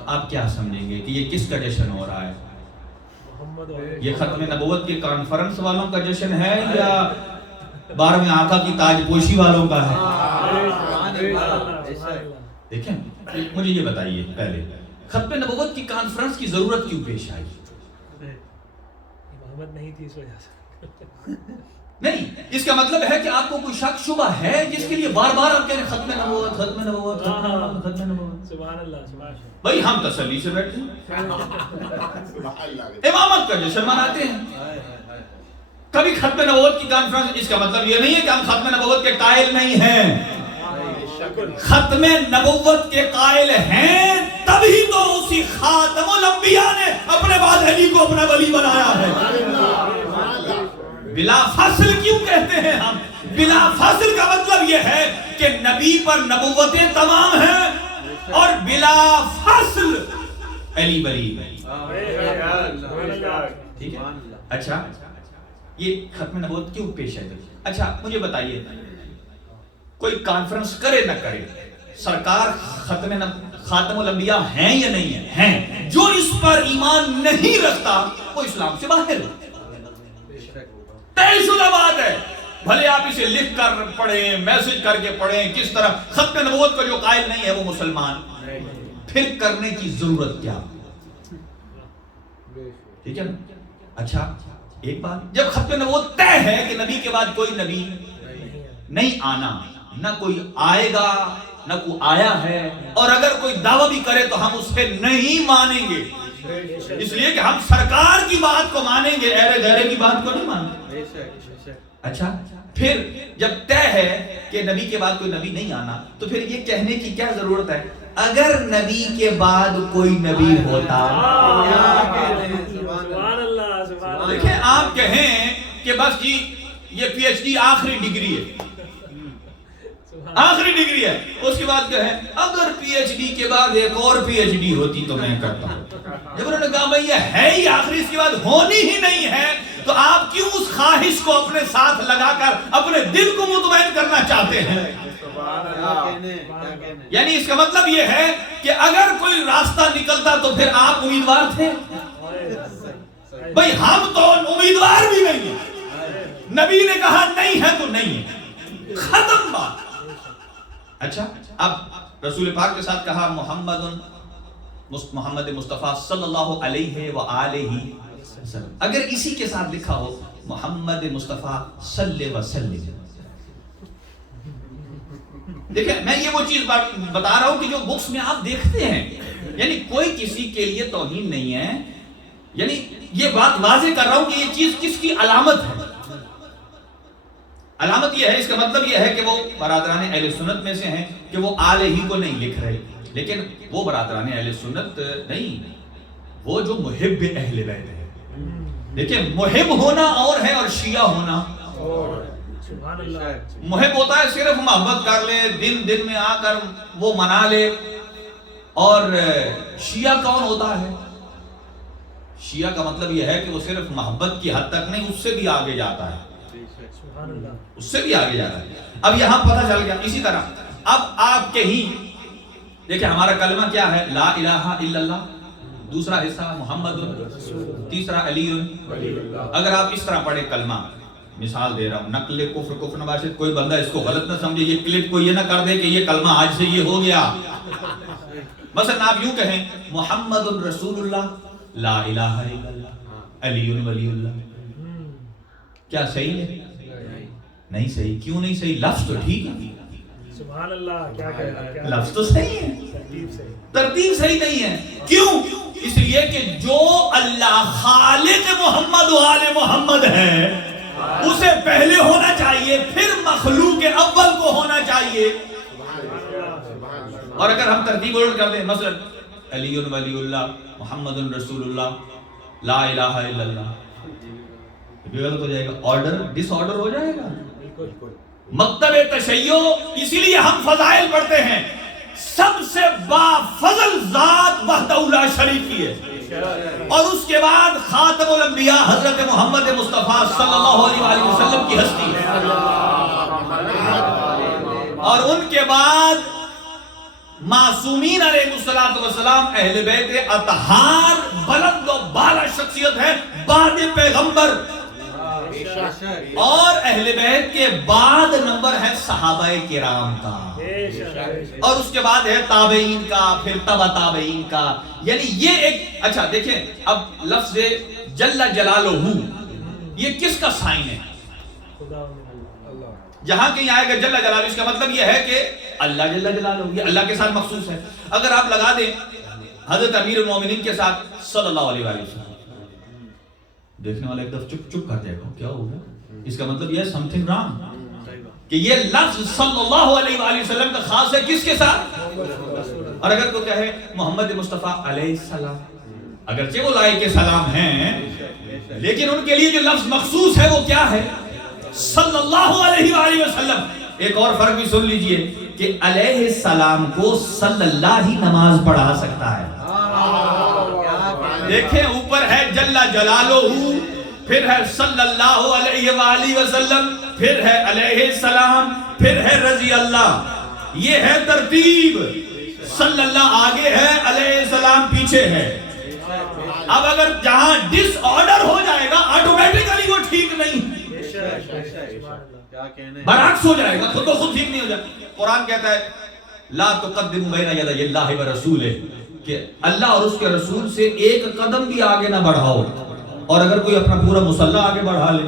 آپ کیا سمجھیں گے کہ یہ کس کا جشن ہو رہا ہے؟ یہ ختم نبوت کے کانفرنس والوں کا جشن ہے یا 12ویں آقا کی تاج پوشی والوں کا ہے؟ دیکھیں مجھے یہ بتائیے, پہلے ختم نبوت کی کانفرنس کی ضرورت کیوں پیش آئی؟ محمد نہیں تھی اس وجہ سے نہیں, اس کا مطلب ہے کہ آپ کو کوئی شک شبہ ہے جس کے لیے بار بار آپ کہہ رہے ہیں ختم نبوت ختم نبوت ختم نبوت. سبحان اللہ, سبحان اللہ. بھائی ہم تسلی سے بیٹھے ہیں, امامت کا جشن مناتے ہیں, کبھی ختم نبوت کی کانفرنس. اس کا مطلب یہ نہیں ہے کہ ہم ختم نبوت کے قائل نہیں ہیں, ختم نبوت کے قائل ہیں تبھی تو اسی خاتم الانبیاء نے اپنے بعد علی کو اپنا ولی بنایا ہے. بلا فصل کیوں کہتے ہیں ہم؟ بلا فصل کا مطلب یہ ہے کہ نبی پر نبوتیں تمام ہیں اور بلا فصل علی ولی. ٹھیک ہے, اچھا یہ ختم نبوت کیوں پیش ہے؟ اچھا مجھے بتائیے, کوئی کانفرنس کرے نہ کرے, سرکار خاتم الانبیاء ہیں یا نہیں ہیں؟ ہیں. جو اس پر ایمان نہیں رکھتا وہ اسلام سے باہر ہے, طے شدہ بات ہے. بھلے آپ اسے لکھ کر پڑھیں, میسج کر کے پڑھیں, کس طرح ختم نبوت کا جو قائل نہیں ہے وہ مسلمان. پھر کرنے کی ضرورت کیا؟ ٹھیک ہے نا. اچھا ایک بات, جب ختم نبوت طے ہے کہ نبی کے بعد کوئی نبی نہیں آنا, نہ کوئی آئے گا نہ کوئی آیا ہے, اور اگر کوئی دعویٰ بھی کرے تو ہم اس پہ نہیں مانیں گے, اس لیے کہ ہم سرکار کی بات کو مانیں گے, ایرے گہرے کی بات کو نہیں مانیں گے. اچھا پھر جب طے ہے کہ نبی کے بعد کوئی نبی نہیں آنا, تو پھر یہ کہنے کی کیا ضرورت ہے اگر نبی کے بعد کوئی نبی ہوتا؟ دیکھیں آپ کہیں کہ بس جی یہ پی ایچ ڈی آخری ڈگری ہے, آخری ڈگری ہے, اس کے بعد کہیں اگر پی ایچ ڈی کے بعد ایک اور پی ایچ ڈی ہوتی تو میں کرتا ہوں. جب انہوں نے کہا بھئی یہ ہے ہی آخری, اس کے بعد ہونی ہی نہیں ہے, تو آپ کیوں اس خواہش کو اپنے ساتھ لگا کر اپنے دل کو مطمئن کرنا چاہتے ہیں؟ یعنی اس کا مطلب یہ ہے کہ اگر کوئی راستہ نکلتا تو پھر آپ امیدوار تھے. بھئی ہم تو امیدوار بھی نہیں ہیں, نبی نے کہا نہیں ہے تو نہیں ہے. ختم بات. اچھا اب رسول پاک کے ساتھ کہا محمد مصطفیٰ صلی اللہ علیہ وآلہ وسلم. اگر اسی کے ساتھ لکھا ہو محمد مصطفیٰ صلی وسلم. دیکھیں میں یہ وہ چیز بتا رہا ہوں کہ جو بکس میں آپ دیکھتے ہیں، یعنی کوئی کسی کے لیے توہین نہیں ہے، یعنی یہ بات واضح کر رہا ہوں کہ یہ چیز کس کی علامت ہے. علامت یہ ہے، اس کا مطلب یہ ہے کہ وہ برادران اہل سنت میں سے ہیں کہ وہ آل ہی کو نہیں لکھ رہے، لیکن وہ برادران اہل سنت نہیں، وہ جو محب اہل بیت ہے. دیکھیں محب ہونا اور ہے اور شیعہ ہونا. محب ہوتا ہے صرف محبت کر لے، دن میں آ کر وہ منا لے. اور شیعہ کون ہوتا ہے؟ شیعہ کا مطلب یہ ہے کہ وہ صرف محبت کی حد تک نہیں، اس سے بھی آگے جاتا ہے، اس سے بھی آگے جاتا ہے. اب یہاں پتہ چل گیا. اسی طرح اب آپ کے ہی دیکھیں ہمارا کلمہ کیا ہے؟ لا الہ الا اللہ. دوسرا حصہ محمد، تیسرا علی. اگر آپ اس طرح پڑھے کلمہ، مثال دے رہا ہوں، نقل کفر نباشد، کوئی بندہ اس کو غلط نہ سمجھے، یہ کلپ کو یہ نہ کر دے کہ یہ کلمہ آج سے یہ ہو گیا. مثلا آپ یوں کہیں محمد رسول اللہ لا الہ الا اللہ علی ولی اللہ. کیا صحیح ہے؟ نہیں صحیح. کیوں نہیں صحیح؟ لفظ تو ٹھیک ہے، سبحان اللہ. کیا کہنا ہے، لفظ تو صحیح ہے، ترتیب صحیح نہیں ہے. کیوں؟ اس لیے کہ جو اللہ خالق محمد و آل محمد ہے اسے پہلے ہونا چاہیے، پھر مخلوق اول کو ہونا چاہیے. اور اگر ہم ترتیب الٹ کر دیں، مثلا علی ولی اللہ، محمد رسول اللہ، لا الہ الا اللہ، یہ غلط ہو جائے گا، آرڈر ڈس آرڈر ہو جائے گا. مکتب تشیع، اسی لیے ہم فضائل پڑھتے ہیں. سب سے با فضل ذات وحدہ لا شریک کی ہے، اور اس کے بعد خاتم الانبیاء حضرت محمد مصطفیٰ صلی اللہ علیہ وسلم کی ہستی ہے، اور ان کے بعد معصومین علیہ السلام اہل بیت اطہار، بلند و بالا شخصیت ہے بعد پیغمبر. اور اہل بیت کے بعد نمبر ہے صحابہ کرام کا، اور اس کے بعد ہے تابعین کا، پھر تبع تابعین کا. یعنی یہ ایک اچھا دیکھیں اب لفظ جل جلالہ یہ کس کا سائن ہے؟ جہاں کہیں آئے گا جل جلالہ، اس کا مطلب یہ ہے کہ اللہ جل جلالہ، یہ اللہ کے ساتھ مخصوص ہے. اگر آپ لگا دیں حضرت امیر المومنین کے ساتھ صلی اللہ علیہ وسلم، دیکھنے والا ایک دفعہ چپ کر جائے گا، کیا ہوگا؟ اس کا مطلب یہ ہے سمتھنگ رانگ، کہ یہ لفظ صلی اللہ علیہ وآلہ وسلم کا خاص ہے کس کے ساتھ؟ اور اگر کوئی کہے محمد مصطفیٰ علیہ السلام، اگرچہ وہ لائق سلام ہیں لیکن ان کے لیے جو لفظ مخصوص ہے وہ کیا ہے؟ صلی اللہ علیہ وآلہ وسلم. ایک اور فرق بھی سن لیجئے کہ علیہ السلام کو صلی اللہ ہی نماز پڑھا سکتا ہے. دیکھیں اوپر ہے جل جلالہ، پھر ہے صلی اللہ علیہ وآلہ وسلم، پھر ہے علیہ السلام، پھر ہے رضی اللہ. یہ ہے ترتیب، صلی اللہ آگے ہے، علیہ السلام پیچھے ہے. اب اگر جہاں ڈس آرڈر ہو جائے گا آٹومیٹیکلی وہ ٹھیک نہیں، برعکس ہو جائے گا، خود تو خود ٹھیک نہیں ہو جائے. قرآن کہتا ہے لا تقدم بین یدی اللہ ورسولہ، کہ اللہ اور اس کے رسول سے ایک قدم بھی آگے نہ بڑھاؤ. اور اگر کوئی اپنا پورا مسلح آگے بڑھا لے،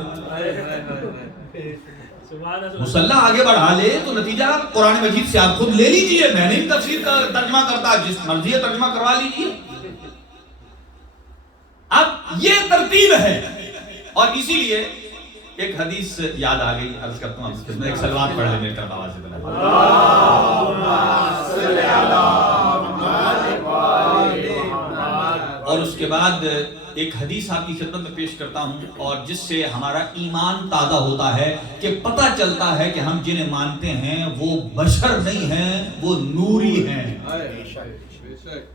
مسلح آگے بڑھا لے تو نتیجہ قرآن مجید سے آپ خود لے لیجئے. میں نہیں تفسیر کا ترجمہ کرتا، جس مرضی ہے ترجمہ کروا لیجئے. اب یہ ترتیب ہے. اور اسی لیے ایک حدیث یاد آ گئی، عرض کرتا ہوں آپ میں، ایک سلوات پڑھ لیں میرے طرف آواز سے بلند. اور اس کے بعد ایک حدیث آپ کی خدمت میں پیش کرتا ہوں، اور جس سے ہمارا ایمان تازہ ہوتا ہے کہ پتہ چلتا ہے کہ ہم جنہیں مانتے ہیں وہ بشر نہیں ہیں، وہ نوری ہیں،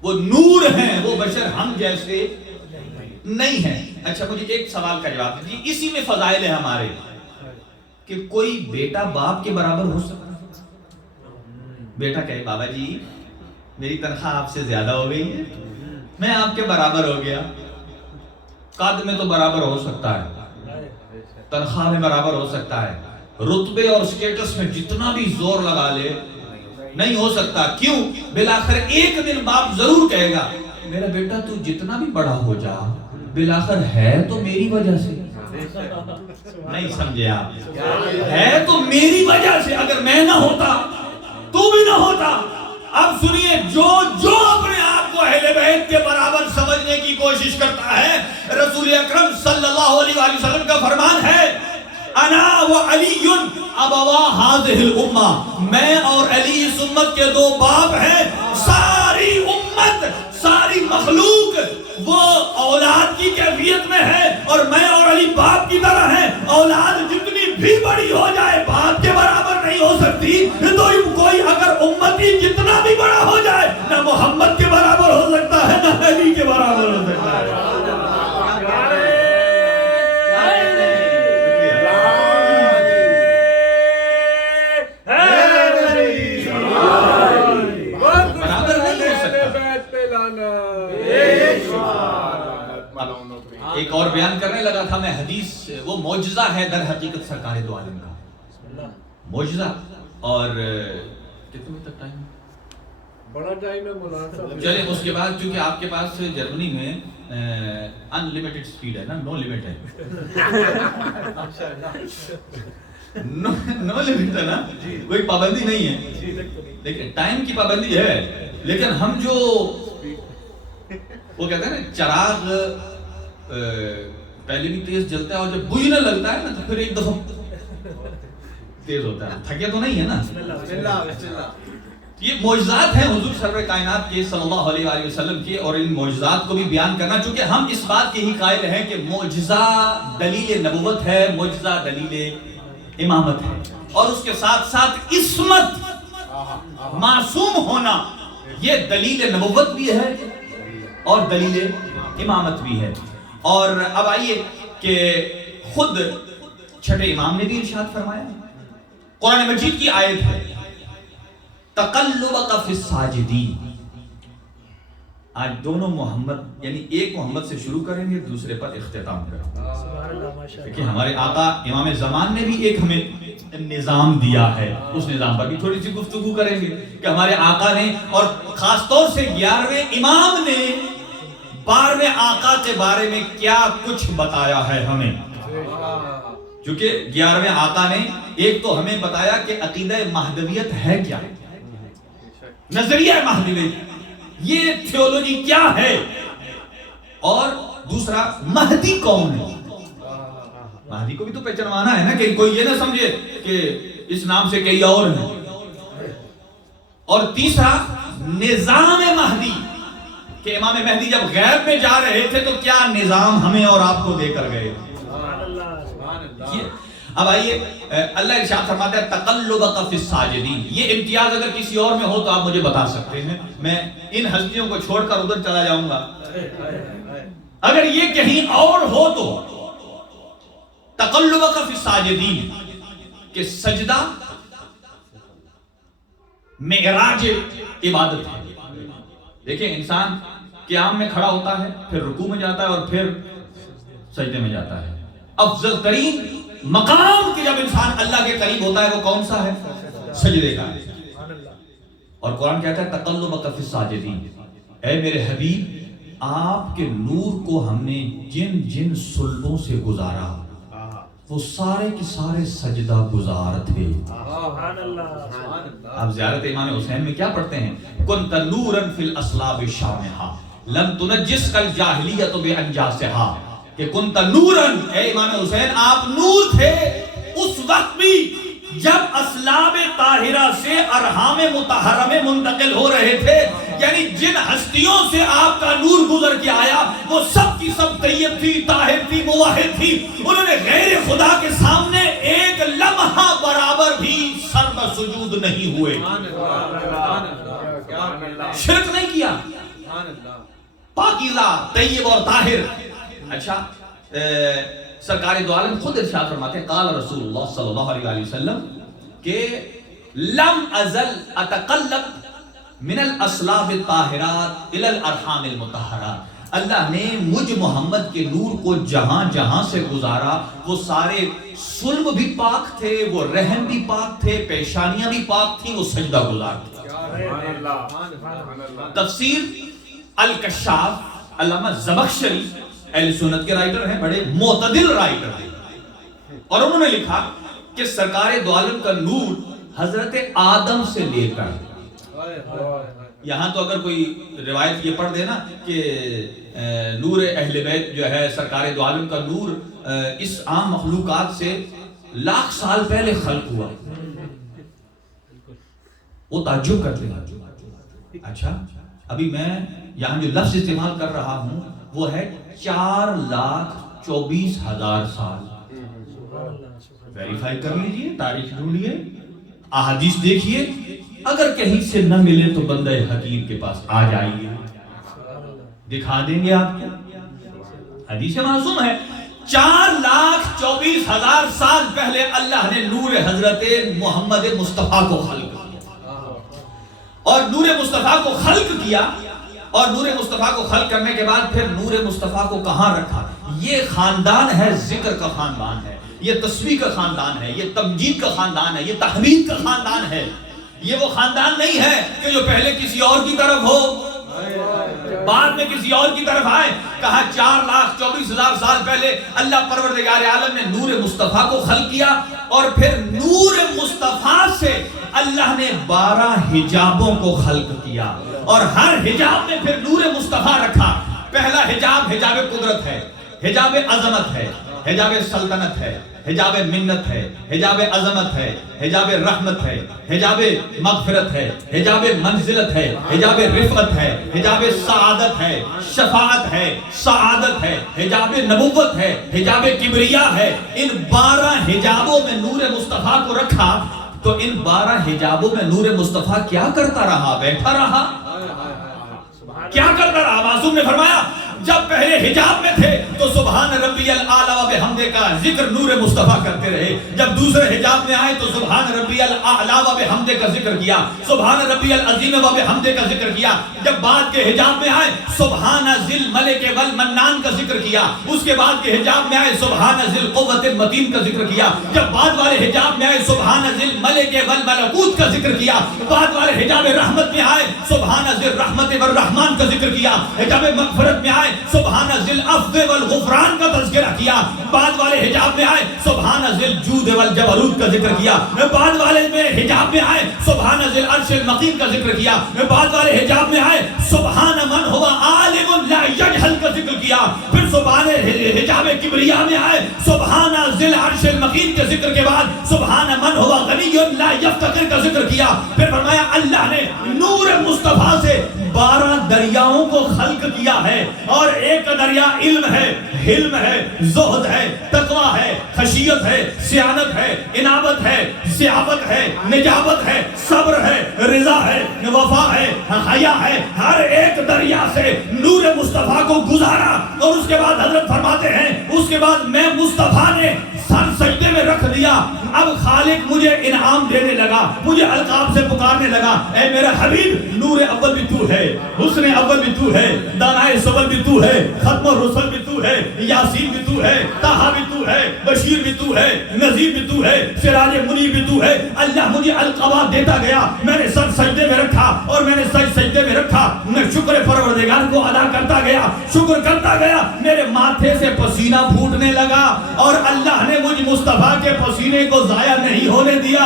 وہ نور ہیں، وہ بشر ہم جیسے نہیں ہیں. اچھا مجھے ایک سوال کا جواب دیجیے، اسی میں فضائل ہے ہمارے، کہ کوئی بیٹا باپ کے برابر ہو سکتا ہے؟ بیٹا کہے بابا جی میری تنخواہ آپ سے زیادہ ہو گئی ہے، میں آپ کے برابر ہو گیا. قد میں تو برابر ہو سکتا ہے، تنخواہ میں برابر ہو سکتا ہے، رتبے اور سٹیٹس میں جتنا بھی زور لگا لے نہیں ہو سکتا. کیوں؟ بالآخر ایک دن باپ ضرور کہے گا میرا بیٹا تو جتنا بھی بڑا ہو جا بالآخر ہے تو میری وجہ سے. نہیں سمجھے آپ؟ ہے تو میری وجہ سے. اگر میں نہ ہوتا تو بھی نہ ہوتا. اب سنیے، جو اپنے آپ کو اہل بیت کے برابر سمجھنے کی کوشش کرتا ہے، رسول اکرم صلی اللہ علیہ وآلہ وسلم کا فرمان ہے انا و علی ابوا هذه الامہ، میں اور علی اس امت کے دو باپ ہیں. ساری امت، ساری مخلوق وہ اولاد کی کیفیت میں ہے اور میں اور علی باپ کی طرح ہیں. اولاد جتنی بھی بڑی ہو جائے باپ کے برابر نہیں ہو سکتی. تو کوئی اگر امتی جتنا بھی بڑا ہو جائے نہ محمد کے برابر ہو سکتا ہے نہ علی کے برابر ہو سکتا ہے. ایک اور بیان کرنے لگا تھا میں حدیث، وہ معجزہ ہے در حقیقت سرکار دو عالم کا معجزہ. اور کتنے تک ٹائم؟ بڑا ٹائم ہے مولانا صاحب. چلیں اس کے بعد چونکہ آپ کے پاس جرمنی میں ان لمیٹڈ سپیڈ ہے نا، نو لمٹ ہے. نو لمٹ ہے نا، کوئی پابندی نہیں ہے. لیکن ٹائم کی پابندی ہے. لیکن ہم جو وہ کہتے ہیں نا چراغ پہلے بھی تیز جلتا ہے اور جب بجھنے لگتا ہے نا تو پھر ایک دفعہ تیز ہوتا ہے. تھکے تو نہیں ہے نا. یہ معجزات ہیں حضور سرور کائنات کے صلی اللہ علیہ وآلہ وسلم کے، اور ان معجزات کو بھی بیان کرنا چونکہ ہم اس بات کے ہی قائل ہیں کہ معجزہ دلیل نبوت ہے، معجزہ دلیل امامت ہے، اور اس کے ساتھ ساتھ عصمت، معصوم ہونا، یہ دلیل نبوت بھی ہے اور دلیل امامت بھی ہے. اور اب آئیے کہ خود چھٹے امام نے بھی ارشاد فرمایا، قرآن مجید کی آیت ہے تقلبک فی الساجدین. آج دونوں محمد یعنی ایک محمد سے شروع کریں گے، دوسرے پر اختتام کریں گے. ہمارے آقا امام زمان نے بھی ایک ہمیں نظام دیا ہے، اس نظام پر بھی تھوڑی سی گفتگو کریں گے کہ ہمارے آقا نے، اور خاص طور سے 11ویں امام نے 12ویں آقا کے بارے میں کیا کچھ بتایا ہے ہمیں. کیونکہ 11ویں آقا نے ایک تو ہمیں بتایا کہ عقیدہ مہدویت ہے کیا، نظریہ مہدویت یہ تھیولوجی کیا ہے، اور دوسرا مہدی کون ہے. مہدی کو بھی تو پہچانوانا ہے نا، کہ کوئی یہ نہ سمجھے کہ اس نام سے کئی اور ہیں. اور تیسرا نظام مہدی، کہ امام مہدی جب غیب میں جا رہے تھے تو کیا نظام ہمیں اور آپ کو دے کر گئے. اب آئیے اللہ ارشاد فرماتا ہے تقلبک فی الساجدین. یہ امتیاز اگر کسی اور میں ہو تو آپ مجھے بتا سکتے ہیں، میں ان ہستیوں کو چھوڑ کر ادھر چلا جاؤں گا. اگر یہ کہیں اور ہو تو تقلبک فی الساجدین کہ سجدہ معراج عبادت ہے. دیکھیں انسان قیام میں کھڑا ہوتا ہے، پھر رکوع میں جاتا ہے اور پھر سجدے میں جاتا ہے. افضل ترین مقام کہ جب انسان اللہ کے قریب ہوتا ہے وہ کون سا ہے؟ سجدے کا. اور قرآن کہتا ہے تقلبک فی الساجدین، اے میرے حبیب آپ کے نور کو ہم نے جن جن صلبوں سے گزارا وہ سارے کے سارے سجدہ گزار تھے. آپ زیارت امام حسین میں کیا پڑھتے ہیں؟ کنت نورا فی الاصلاب شامہا لم تنجس کل جاہلیت بانجاسہا، کہ کنت نورا، اے امام حسین آپ نور تھے اس وقت بھی جب اصلاب طاہرہ سے ارحام مطہرہ میں منتقل ہو رہے تھے. یعنی جن ہستیوں سے آپ کا نور گزر کے آیا وہ سب کی سب طیب تھی، طاہر تھی، موحد تھی. انہوں نے غیر خدا کے سامنے ایک لمحہ برابر بھی سر پر سجود نہیں ہوئے، شرک نہیں کیا، پاکیزہ، طیب اور طاہر. اچھا سرکار دو عالم خود ارشاد فرماتے ہیں قال رسول اللہ صلی اللہ علیہ وسلم کہ لم ازل اتقلب من الاصلاب الطاہرات الى الارحام المطہرات. اللہ نے مجھ محمد کے نور کو جہاں جہاں سے گزارا، وہ سارے سلم بھی پاک تھے، وہ رحم بھی پاک تھے، پیشانیاں بھی پاک تھیں، وہ سجدہ گزار تھے۔ تفسیر الکشاف علامہ زمخشری اہل سنت کے رائٹر ہیں، بڑے معتدل رائٹر ہیں، اور انہوں نے لکھا کہ سرکار دو عالم کا نور حضرت آدم سے لے کر، یہاں تو اگر کوئی روایت یہ پڑھ دے نا کہ نور اہل بیت جو ہے سرکار دو عالم کا نور اس عام مخلوقات سے لاکھ سال پہلے خلق ہوا، وہ تعجب کرتے ہیں۔ اچھا ابھی میں یہاں جو لفظ استعمال کر رہا ہوں وہ ہے 4,24,000 سال۔ ویریفائی کر لیجئے، تاریخ ڈھونڈیے، احادیث دیکھیے، اگر کہیں سے نہ ملے تو بندہ حکیم کے پاس آ جائیے، دکھا دیں گے آپ کو، حدیث معصوم ہے۔ 4,24,000 سال پہلے اللہ نے نور حضرت محمد مصطفیٰ کو خلق کیا، اور نور مصطفیٰ کو خلق کیا، اور نور مصطفیٰ کو خلق کرنے کے بعد پھر نور مصطفیٰ کو کہاں رکھا؟ یہ خاندان ہے ذکر کا خاندان ہے، یہ تسبیح کا خاندان ہے، یہ تمجید کا خاندان ہے، یہ تحمید کا خاندان ہے۔ یہ وہ خاندان نہیں ہے کہ جو پہلے کسی اور کی طرف ہو بعد میں کسی اور کی طرف آئے۔ کہا 4,24,000 سال پہلے اللہ پروردگار عالم نے نور مصطفیٰ کو خلق کیا، اور پھر نور مصطفیٰ سے اللہ نے 12 حجابوں کو خلق کیا، اور ہر حجاب میں پھر نور مصطفیٰ رکھا۔ پہلا حجاب حجاب قدرت ہے، حجاب عظمت ہے، حجاب سلطنت ہے، حجاب منت ہے، حجاب عظمت ہے، حجاب رحمت ہے، حجاب مغفرت ہے، حجاب منزلت ہے، حجاب رفعت ہے، حجاب سعادت ہے، شفاعت ہے، سعادت ہے، حجاب نبوت ہے، حجاب کبریا ہے۔ ان 12 حجابوں میں نور مصطفیٰ کو رکھا، تو ان 12 حجابوں میں نور مصطفیٰ کیا کرتا رہا؟ بیٹھا رہا؟ کیا کرتا رہا؟ معصوم نے فرمایا جب پہلے حجاب میں تھے تو سبحان ربی الاعلی و بحمدہ کا ذکر نور مصطفیٰ کرتے رہے، جب دوسرے حجاب میں آئے تو سبحان ربی الاعلی و بحمدہ کا ذکر کیا، سبحان ربی العظیم و بحمدہ کا ذکر کیا، جب بعد کے حجاب میں آئے سبحان ذی الملک والمنان کا ذکر کیا، اس کے بعد کے حجاب میں آئے سبحان ذی القوت المتین کا ذکر کیا، جب بعد والے حجاب میں آئے سبحان ذی الملک والملکوت کا ذکر کیا، بعد والے حجاب رحمت میں آئے سبحان ذی الرحمت والرحمان کا ذکر کیا، حجاب مغفرت میں آئے سبحان ذی العفو والغفران کا تذکرہ کیا، بعد والے حجاب میں آئے سبحان ذی الجود والجبروت کا ذکر کیا، بعد والے میں حجاب میں آئے سبحان ذی العرش المقیم کا ذکر کیا، بعد والے حجاب میں آئے سبحان من هو عالم لا یجہل کا ذکر کیا، پھر سبحان حجاب کبریا میں آئے سبحان ذی العرش المقیم کے ذکر کے بعد سبحان من هو غنی لا یفتقر کا ذکر کیا، پھر فرمایا اللہ نے نور مصطفیٰ سے 12 دریاؤں کو خلق کیا ہے، اور ایک دریا علم ہے، حلم ہے، زہد ہے، تقوی ہے، خشیت ہے، سیانت ہے، انابت ہے، سیابت ہے، نجابت ہے، صبر ہے، رضا ہے، وفا ہے، حیا ہے، ہر ایک دریا سے نور مصطفیٰ کو گزارا، اور اس کے بعد حضرت فرماتے ہیں اس کے بعد میں مصطفیٰ نے سر سجدے میں رکھ دیا، اب خالق مجھے انعام دینے لگا، مجھے القاب سے پکارنے لگا، اے میرا حبیب نور اول بھی تو ہے، حسن اول بھی تو ہے، دانائے سبل بھی تو ہے، ختم الرسل بھی تو ہے، یاسین بھی تو ہے، طٰہٰ بھی تو ہے، بشیر بھی تو ہے، نذیر بھی تو ہے، سراج منیر بھی تو ہے۔ اللہ مجھے القابات دیتا گیا، میں نے سر سجدے میں رکھا، اور میں نے سر سجدے میں رکھا، میں شکر پروردگار کو ادا کرتا گیا، شکر کرتا گیا، میرے ماتھے سے پسینہ پھوٹنے لگا، اور اللہ نے مجھ مصطفیٰ کے پسینے کو ضائع نہیں ہونے دیا،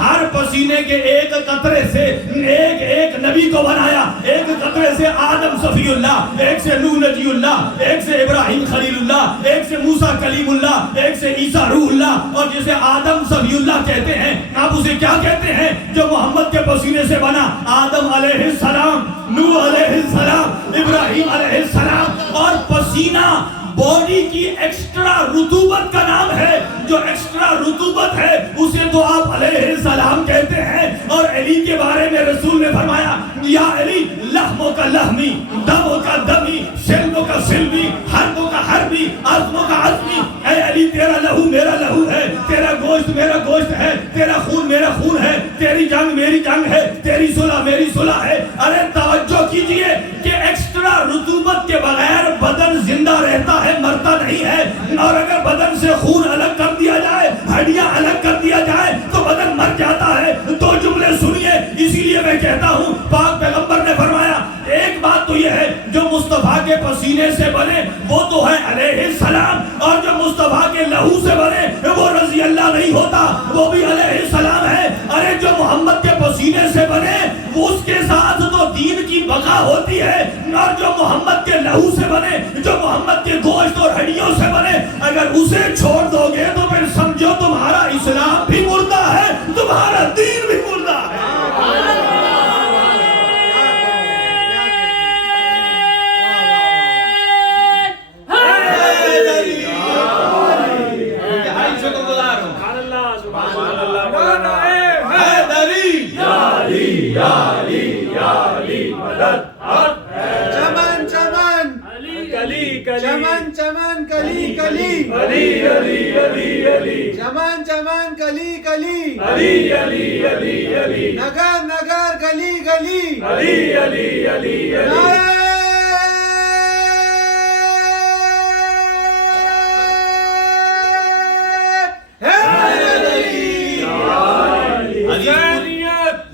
ہر پسینے کے ایک قطرے سے ایک نبی کو بنایا، ایک قطرے سے آدم صفی اللہ، ایک سے نوح نجی اللہ، ایک سے ابراہیم خلیل اللہ، ایک سے موسیٰ کلیم اللہ، ایک سے عیسیٰ روح اللہ، اور جسے آدم صفی اللہ کہتے ہیں آپ اسے کیا کہتے ہیں؟ جو محمد کے پسینے سے بنا، آدم علیہ السلام، نوح علیہ السلام، ابراہیم علیہ السلام، اور پسینہ باڈی کی ایکسٹرا رطوبت کا نام ہے، جو ایکسٹرا رطوبت ہے اسے تو آپ علیہ السلام کہتے ہیں۔ اور علی کے بارے میں رسول نے فرمایا یا علی لحموں کا لحمی، دموں کا دمی، سلموں کا سلمی، حربوں کا حربی، عظموں کا عظمی، اے علی تیرا لہو میرا لہو ہے، تیرا گوشت میرا گوشت ہے، تیرا خون میرا خون ہے، تیری جنگ میری جنگ ہے، تیری صلح میری صلح ہے۔ ارے توجہ کیجئے کہ ایکسٹرا رطوبت کے بغیر نہیں ہے. اور اگر بدن سے خون الگ کر دیا جائے, ہڈیاں الگ کر دیا جائے تو بدن مر جاتا ہے. 2 جملے سنیے, اسی لیے میں کہتا ہوں پاک پیغمبر نے فرمایا ایک بات تو یہ ہے جو مصطفیٰ کے پسینے سے بنے وہ تو ہے علیہ السلام, اور جو مصطفیٰ کے لہو سے بنے وہ رضی اللہ نہیں ہوتا, وہ بھی علیہ السلام ہے. ارے جو محمد کے پسینے سے بنے وہ اس کے ساتھ تو دین کی بقا ہوتی ہے, اور جو محمد کے لہو سے بنے, جو محمد کے گوشت اور ہڈیوں سے بنے, اگر اسے چھوڑ دو گے تو پھر سمجھو تمہارا اسلام بھی مردہ ہے, تمہارا دین بھی مردہ ہے. چمن چمن کلی کلی, چمن چمن کلی کلی, علی علی علی علی, چمن چمن کلی کلی, علی علی علی علی, نگر نگر گلی گلی, علی علی علی علی.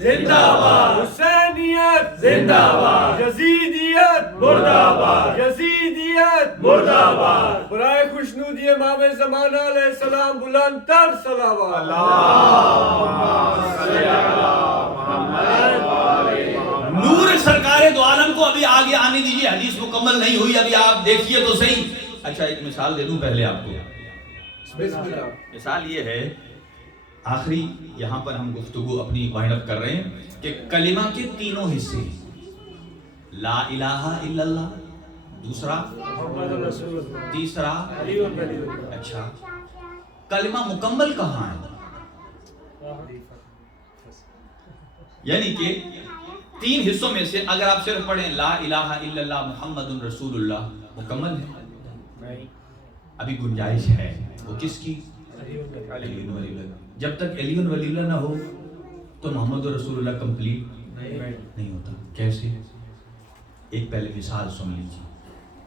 زندہ باد حسینیت, زندہ باد یزیدیت, مردہ باد یزیدیت, مردہ باد. برائے خوشنودی امام زمانہ علیہ السلام بلند تر صلوات. نور سرکار دو عالم کو ابھی آگے آنے دیجیے, حدیث مکمل نہیں ہوئی, ابھی آپ دیکھیے تو صحیح. اچھا ایک مثال دے دوں پہلے آپ کو. مثال یہ ہے, آخری یہاں پر ہم گفتگو اپنی وائنڈ اپ کر رہے ہیں کہ کلمہ کے تینوں حصے, لا الہ الا اللہ, دوسرا تیسرا, اچھا کلمہ مکمل کہاں ہے؟ یعنی کہ 3 حصوں میں سے اگر آپ صرف پڑھیں لا الہ الا اللہ محمد رسول اللہ, مکمل ہے؟ ابھی گنجائش ہے, وہ کس کی؟ جب تک علی ولی اللہ نہ ہو تو محمد رسول اللہ کمپلیٹ نہیں ہوتا. کیسے؟ ایک پہلے مثال سن لیجیے.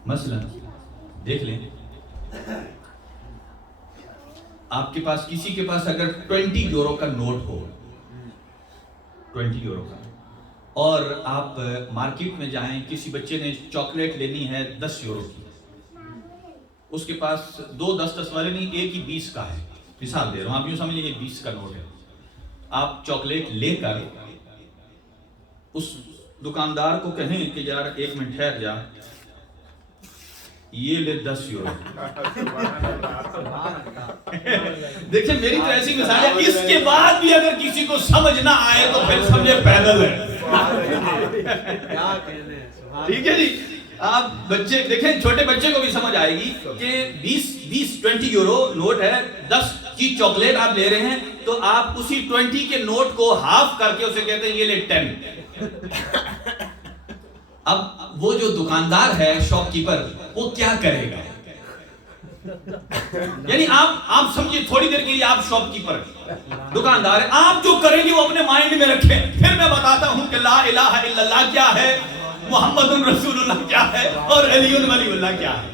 مثلا دیکھ لیں, آپ کے پاس کسی کے پاس اگر 20 یورو کا نوٹ ہو, 20 یورو کا, اور آپ مارکیٹ میں جائیں, کسی بچے نے چاکلیٹ لینی ہے 10 یورو کی, اس کے پاس 2 10 والے نہیں, ایک ہی 20 کا ہے. مثال دے رہا ہوں, آپ یوں سمجھیں یہ 20 کا نوٹ ہے. آپ چاکلیٹ لے کر اس دکاندار کو کہیں کہ یار 1 منٹ ٹھہر جا, یہ لے 10 یورو. دیکھیں میری تو ایسی مثال ہے, اس کے بعد بھی اگر کسی کو سمجھ نہ آئے تو پھر سمجھے پیدل ہے. ٹھیک ہے جی, آپ بچے دیکھیں, چھوٹے بچے کو بھی سمجھ آئے گی کہ 20 یورو نوٹ ہے, 10 کی چاکلیٹ آپ لے رہے ہیں, تو آپ اسی 20 کے نوٹ کو ہاف کر کے اسے کہتے ہیں یہ لے 10. اب وہ جو دکاندار ہے, شاپ کیپر, وہ کیا کرے گا؟ یعنی آپ سمجھے تھوڑی دیر کے لیے آپ شاپ کیپر دکاندار ہیں, آپ جو کریں گے وہ اپنے مائنڈ میں رکھیں. پھر میں بتاتا ہوں کہ لا الہ الا اللہ کیا ہے, محمد رسول اللہ کیا ہے, اور علی ولی اللہ کیا ہے.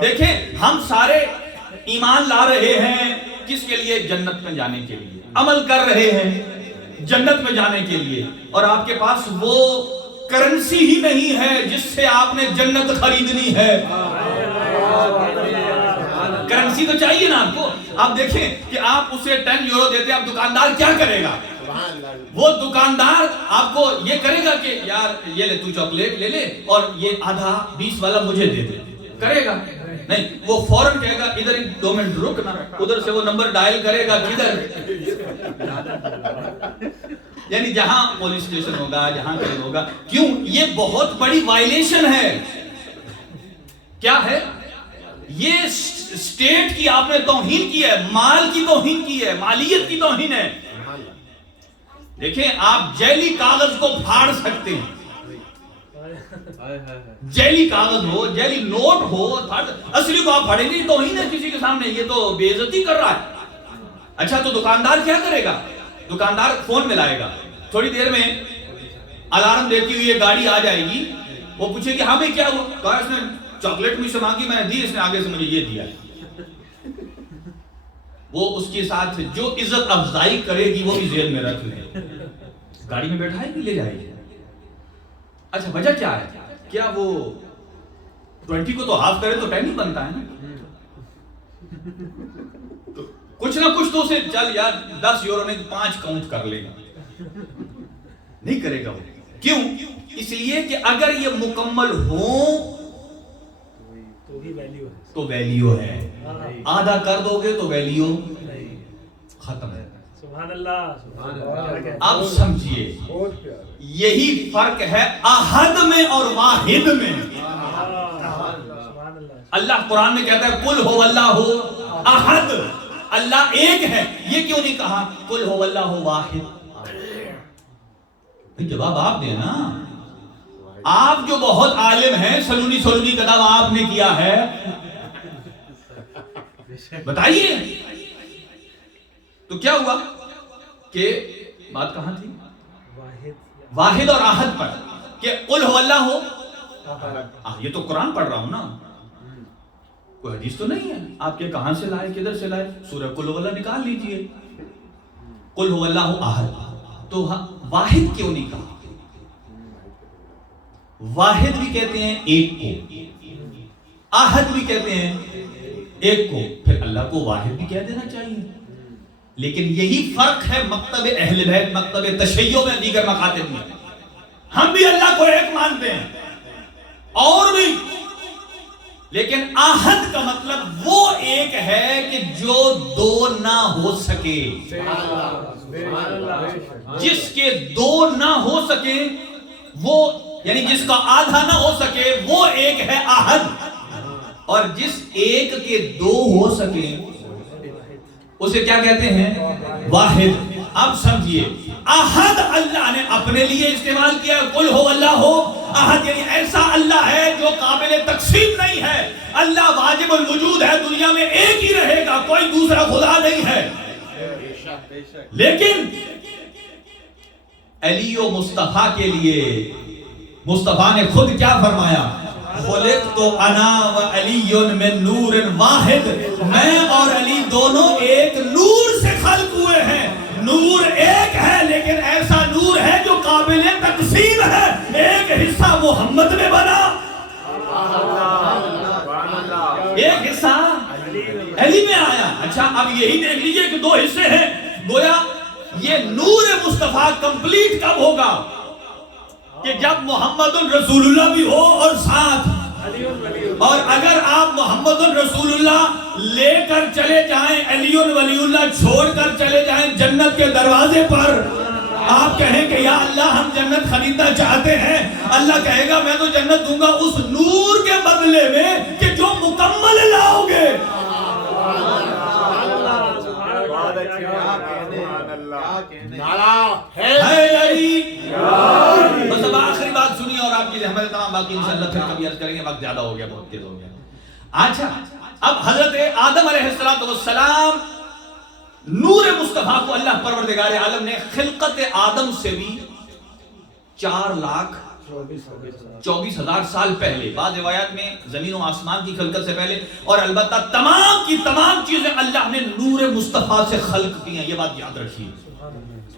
دیکھیں ہم سارے ایمان لا رہے ہیں کس کے لیے؟ جنت میں جانے کے لیے. عمل کر رہے ہیں جنت میں جانے کے لیے, اور آپ کے پاس وہ کرنسی ہی نہیں ہے جس سے آپ نے جنت خریدنی ہے. کرنسی تو چاہیے نا آپ کو. آپ دیکھیں کہ آپ اسے 10 یورو دیتے, اب دکاندار کیا کرے گا؟ وہ دکاندار آپ کو یہ کرے گا کہ یار یہ لے تو چاکلیٹ لے لے اور یہ آدھا 20 والا مجھے دے دے, کرے گا نہیں. وہ فوراً کہے گا ادھر 2 منٹ رکنا, ادھر سے وہ نمبر ڈائل کرے گا کدھر, یعنی جہاں پولیس اسٹیشن ہوگا, جہاں کہیں ہوگا. کیوں؟ یہ بہت بڑی وائلیشن ہے. کیا ہے یہ؟ اسٹیٹ کی آپ نے توہین کی ہے, مال کی توہین کی ہے, مالیت کی توہین ہے. دیکھیں آپ جیلی کاغذ کو پھاڑ سکتے ہیں, جیلی کاغذ ہو, جیلی نوٹ ہو, اصلی کو آپ پھاڑیں گے, توہین ہے کسی کے سامنے, یہ تو بے عزتی کر رہا ہے. اچھا تو دکاندار کیا کرے گا؟ دکاندار فون میں لائے گا, تھوڑی دیر میں الارم دیتی ہوئی یہ گاڑی آ جائے گی, وہ پوچھے کہ ہاں بھائی کیا ہوا؟ کہا اس نے چاکلیٹ مجھ سے مانگی، میں نے دی، اس نے آگے سے مجھے یہ دیا. وہ اس کے ساتھ جو عزت افزائی کرے گی وہ بھی ذہن میں رکھ لے. گاڑی میں بیٹھائے گی، لے جائے گی. اچھا وجہ کیا ہے؟ کیا وہ 20 کو تو ہاف کرے تو 10 ہی بنتا ہے نا. تو کچھ نہ کچھ تو اسے چل یار 10 یورو نہیں 5 کاؤنٹ کر لے گا. نہیں کرے گا وہ. کیوں؟ اس لیے کہ اگر یہ مکمل ہوں تو ویلیو ہے. آدھا کر دو گے تو ویلیو ختم ہے. سبحان اللہ. اب سمجھیے یہی فرق ہے احد میں اور واحد میں. اللہ قرآن میں کہتا ہے قل هو اللہ احد، اللہ ایک ہے. یہ کیوں نہیں کہا قل هو اللہ واحد؟ جواب آپ دیں نا. آپ جو بہت عالم ہیں، سلونی کا دعویٰ آپ نے کیا ہے، بتائیے. تو کیا ہوا کہ بات کہاں تھی؟ واحد اور احد پر، کہ قل هو اللہ ہو. یہ تو قرآن پڑھ رہا ہوں نا، کوئی حدیث تو نہیں ہے. آپ کے کہاں سے لائے، کدھر سے لائے؟ سورہ قل هو اللہ نکال لیجئے. قل هو اللہ احد. تو واحد کیوں نہیں کہا؟ واحد بھی کہتے ہیں ایک کو، احد بھی کہتے ہیں ایک کو، پھر اللہ کو واحد بھی کہہ دینا چاہیے. لیکن یہی فرق ہے مکتب اہل بیت، مکتب تشیع میں، دیگر مکاتب میں. ہم بھی اللہ کو ایک مانتے ہیں اور بھی، لیکن احد کا مطلب وہ ایک ہے کہ جو دو نہ ہو سکے. جس کے دو نہ ہو سکے وہ، یعنی جس کا آدھا نہ ہو سکے وہ ایک ہے احد، اور جس ایک کے دو ہو سکے اسے کیا کہتے ہیں؟ واحد. اب سمجھیے احد اللہ نے اپنے لیے استعمال کیا. قل هو اللہ ہو احد، یعنی ایسا اللہ ہے جو قابل تقسیم نہیں ہے. اللہ واجب الوجود ہے، دنیا میں ایک ہی رہے گا، کوئی دوسرا خدا نہیں ہے. لیکن علی و مصطفیٰ کے لیے مصطفیٰ نے خود کیا فرمایا؟ خلقت انا و علی من نور واحد. میں اور علی دونوں ایک نور سے خلق ہوئے ہیں. نور ایک ہے لیکن ایسا نور ہے جو قابل تقسیم ہے. ایک حصہ محمد میں بنا، ایک حصہ علی میں آیا. اچھا اب یہی دیکھ لیجئے کہ دو حصے ہیں. گویا یہ نور مصطفیٰ کمپلیٹ کب ہوگا؟ کہ جب محمد الرسول اللہ بھی ہو اور ساتھ. اور اگر آپ محمد الرسول اللہ لے کر چلے جائیں، علی ولی اللہ چھوڑ کر چلے جائیں جنت کے دروازے پر، آپ کہیں کہ یا اللہ ہم جنت خریدنا چاہتے ہیں، اللہ کہے گا میں تو جنت دوں گا اس نور کے بدلے میں کہ جو مکمل لاؤ گے. بس اب آخری بات سنیے اور آپ کی رحمت تمام، باقی انشاءاللہ پھر کبھی عرض کریں گے، وقت زیادہ ہو گیا، بہت تیز ہو گیا. اچھا اب حضرت آدم علیہ السلام نور مصطفیٰ کو اللہ پروردگار عالم نے خلقت آدم سے بھی 4,24,000 سال پہلے، بعض روایات میں زمین و آسمان کی خلقت سے پہلے، اور البتہ تمام کی تمام چیزیں اللہ نے نور مصطفیٰ سے خلق کی ہیں. یہ بات یاد رکھیے،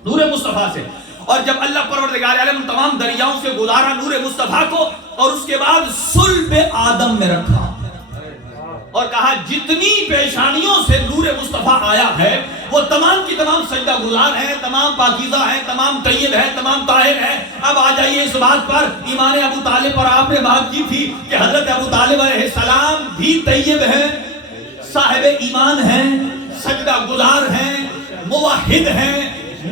نور مصطفیٰ سے. اور جب اللہ پروردگار عالم تمام دریاؤں سے گزارا نور مصطفیٰ کو، اور اس کے بعد صلب آدم میں رکھا اور کہا جتنی پیشانیوں سے نور مصطفیٰ آیا ہے وہ تمام کی تمام سجدہ گزار ہیں، تمام پاکیزہ ہیں، تمام طیب ہیں، تمام طاہر ہیں. اب آ جائیے اس بات پر، ایمان ابو طالب پر آپ نے بات کی تھی کہ حضرت ابو طالب علیہ السلام بھی طیب ہیں، صاحب ایمان ہیں، سجدہ گزار ہیں، موحد ہیں،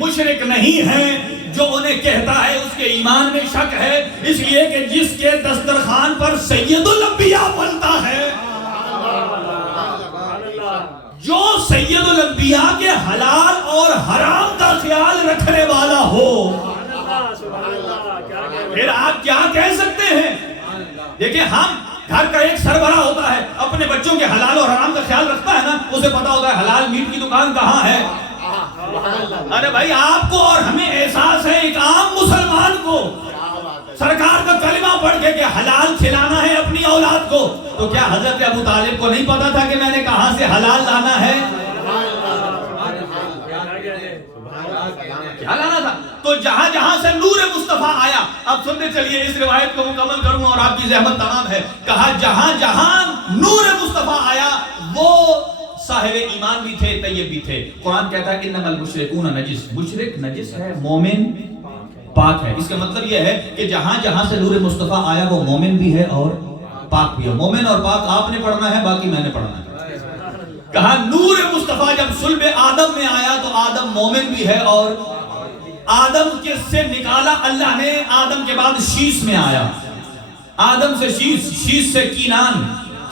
مشرک نہیں ہیں. جو انہیں کہتا ہے اس کے ایمان میں شک ہے، اس لیے کہ جس کے دسترخوان پر سید الانبیاء بنتا ہے، جو سید الانبیاء کے حلال اور حرام کا خیال رکھنے والا ہو، پھر آپ کیا کہہ سکتے ہیں؟ دیکھیں ہم گھر کا ایک سربراہ ہوتا ہے، اپنے بچوں کے حلال اور حرام کا خیال رکھتا ہے نا، اسے پتا ہوتا ہے حلال میٹ کی دکان کہاں ہے. ارے بھائی آپ کو اور ہمیں احساس ہے، ایک عام مسلمان کو سرکار کا کلمہ پڑھ کے کہ حلال کھلانا ہے اپنی اولاد کو، تو کیا حضرت ابو طالب کو نہیں پتا تھا کہ میں نے کہاں سے حلال لانا ہے؟ کیا لانا تھا؟ تو جہاں جہاں سے نور مصطفیٰ آیا، اب سنتے چلیے اس روایت کو مکمل کروں اور آپ کی زحمت تمام ہے، کہا جہاں جہاں نور مصطفیٰ آیا وہ صاحب ایمان بھی تھے، طیب بھی تھے۔ قرآن کہتا ہے انما المشرکون نجس، مشرک نجس ہے، مومن پاک ہے۔ اس کا مطلب یہ ہے کہ جہاں جہاں سے نور مصطفیٰ آیا وہ مومن بھی ہے اور پاک بھی ہے۔ مومن اور پاک آپ نے پڑھنا ہے، باقی میں نے پڑھنا ہے۔ کہا نور مصطفیٰ جب صلب آدم میں آیا تو آدم مومن بھی ہے اور آدم کس سے نکالا اللہ نے؟ آدم کے بعد شیش میں آیا، آدم سے شیش، شیش سے کینان،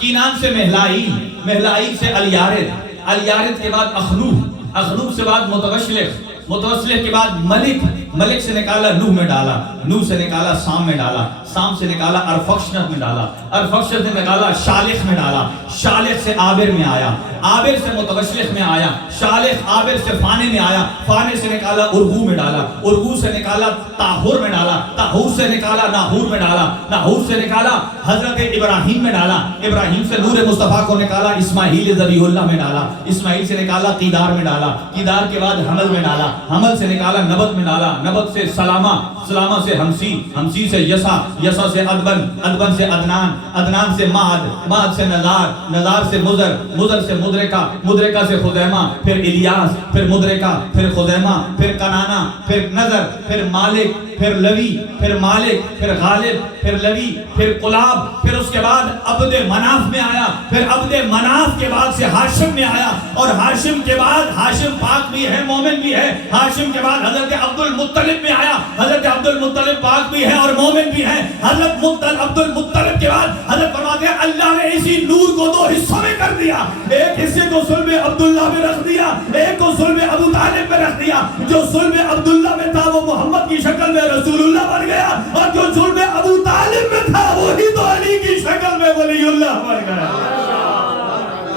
کینان سے مہلائیل، مہلائیل سے الیارد، الیارد کے بعد اخنوح، اخنوح سے بعد متوشلخ، متوسلح کے بعد ملک، ملک سے نکالا نوح میں ڈالا، نوح سے نکالا سام میں ڈالا، سام سے نکالا ارفخشد میں ڈالا، ارفخشد سے نکالا شالخ میں ڈالا، شالخ سے آبر میں آیا، آبر سے متوسلح میں آیا، شالخ آبر سے فانے میں آیا، فانے سے نکالا ارغو میں ڈالا، ارغو سے نکالا تاہور میں ڈالا، تاہور سے نکالا ناہور میں ڈالا، ناہور سے نکالا حضرت ابراہیم میں ڈالا، ابراہیم سے نور مصطفیٰ کو نکالا اسماعیل ذبیح اللہ میں ڈالا، اسماعیل سے نکالا قیدار میں ڈالا، قیدار کے بعد حمل میں ڈالا، حمل سے نکالا نبت میں ڈالا، نبت سے سلامہ، سلامہ سے ہمسی، ہمسی سے یسا، یسا سے ادبن، ادبن سے عدنان، عدنان سے معد، معد سے نزار، نزار سے مضر، مضر سے مدرکہ، مدرکہ سے خزیمہ، پھر الیاس، پھر مدرکہ، پھر خزیمہ، پھر کنانہ، پھر نظر، پھر مالک، پھر لوی، پھر مالک، پھر غالب، پھر لوی، پھر قلاب، پھر اس کے بعد عبد مناف میں آیا، پھر عبد مناف کے بعد سے ہاشم میں آیا، اور ہاشم کے بعد ہاشم پاک بھی ہے مومن بھی ہے، ہاشم کے بعد حضرت عبد المطلب میں آیا، حضرت عبد المطلب پاک بھی ہے اور مومن بھی ہے، حضرت عبد المطلب کے بعد حضرت فرماتے ہیں اللہ نے اسی نور کو دو حصوں میں کر دیا، ایک حصے کو صلب عبداللہ میں رکھ دیا، ایک کو صلب ابو طالب میں رکھ دیا، جو صلب عبداللہ میں تھا وہ محمد کی شکل میں رسول اللہ بن گیا، اور جو صلب ابو طالب میں تھا وہی تو علی کی شکل میں ولی اللہ بن گیا۔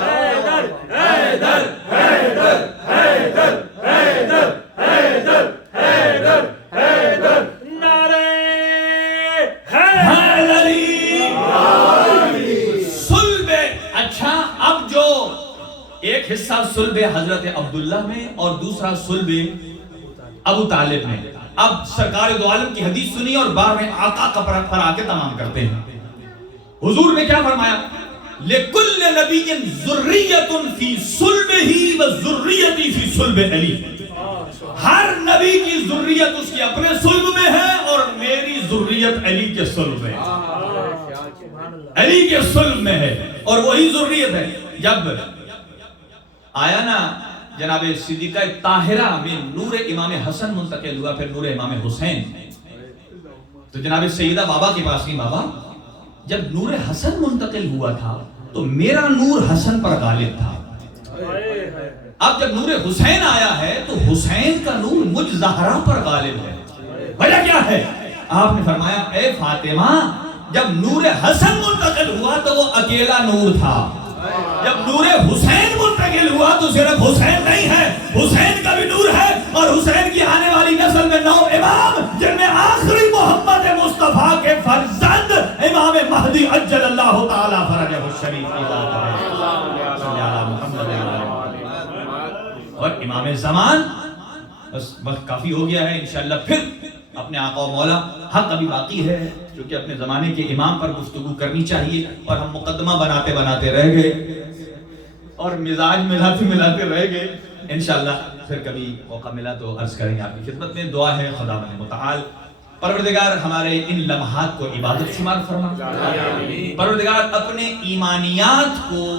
حیدر حیدر حیدر حیدر حیدر حیدر حیدر حیدر نعرہ حیدری صلب۔ اچھا اب جو ایک حصہ صلب حضرت عبداللہ میں اور دوسرا صلب ابو طالب میں، اب سرکار دو عالم کی حدیث سنی اور بار میں آقا کا پر آ کے تمام کرتے ہیں۔ حضور نے کیا فرمایا؟ لِكُلِّ نَبِيٍّ ذُرِّيَّةٌ فِي صُلْبِهِ وَذُرِّيَّتِي فِي صُلْبِ عَلِي، ہر نبی کی ذریت اس کے اپنے صلب میں ہے اور میری ذریت علی کے صلب میں ہے، علی کے صلب میں ہے اور وہی ذریت ہے۔ جب آیا نا جناب صدیقہ طاہرہ میں نور امام حسن منتقل ہوا، پھر نور امام حسین، تو جناب سیدہ بابا کے پاس گئی، بابا جب نور حسن منتقل ہوا تھا تو میرا نور حسن پر غالب تھا، اب جب نور حسین آیا ہے تو حسین کا نور مجھ زہرا پر غالب ہے، وجہ کیا ہے؟ آپ نے فرمایا اے فاطمہ جب نور حسن منتقل ہوا تو وہ اکیلا نور تھا، جب نور حسین منتقل ہوا تو صرف حسین نہیں ہے، حسین کا بھی نور ہے، اور حسین کی آنے والی نسل میں 9 امام جن میں آخری محمد مصطفیٰ کے فرزند امام مہدی عجل اللہ تعالی فرجہ الشریف کی ذات ہے، صلی اللہ محمد اور امام زمان۔ بس وقت کافی ہو گیا ہے، انشاءاللہ پھر اپنے آقا و مولا حق ابھی باقی ہے جو کہ اپنے زمانے کے امام پر گفتگو کرنی چاہیے، اور ہم مقدمہ بناتے بناتے رہ گئے اور مزاج ملاتے ملاتے رہ گئے، انشاءاللہ پھر کبھی موقع ملا تو عرض کریں گے آپ کی خدمت میں۔ دعا ہے خداوند متعال پروردگار ہمارے ان لمحات کو عبادت شمار فرما، پروردگار اپنے ایمانیات کو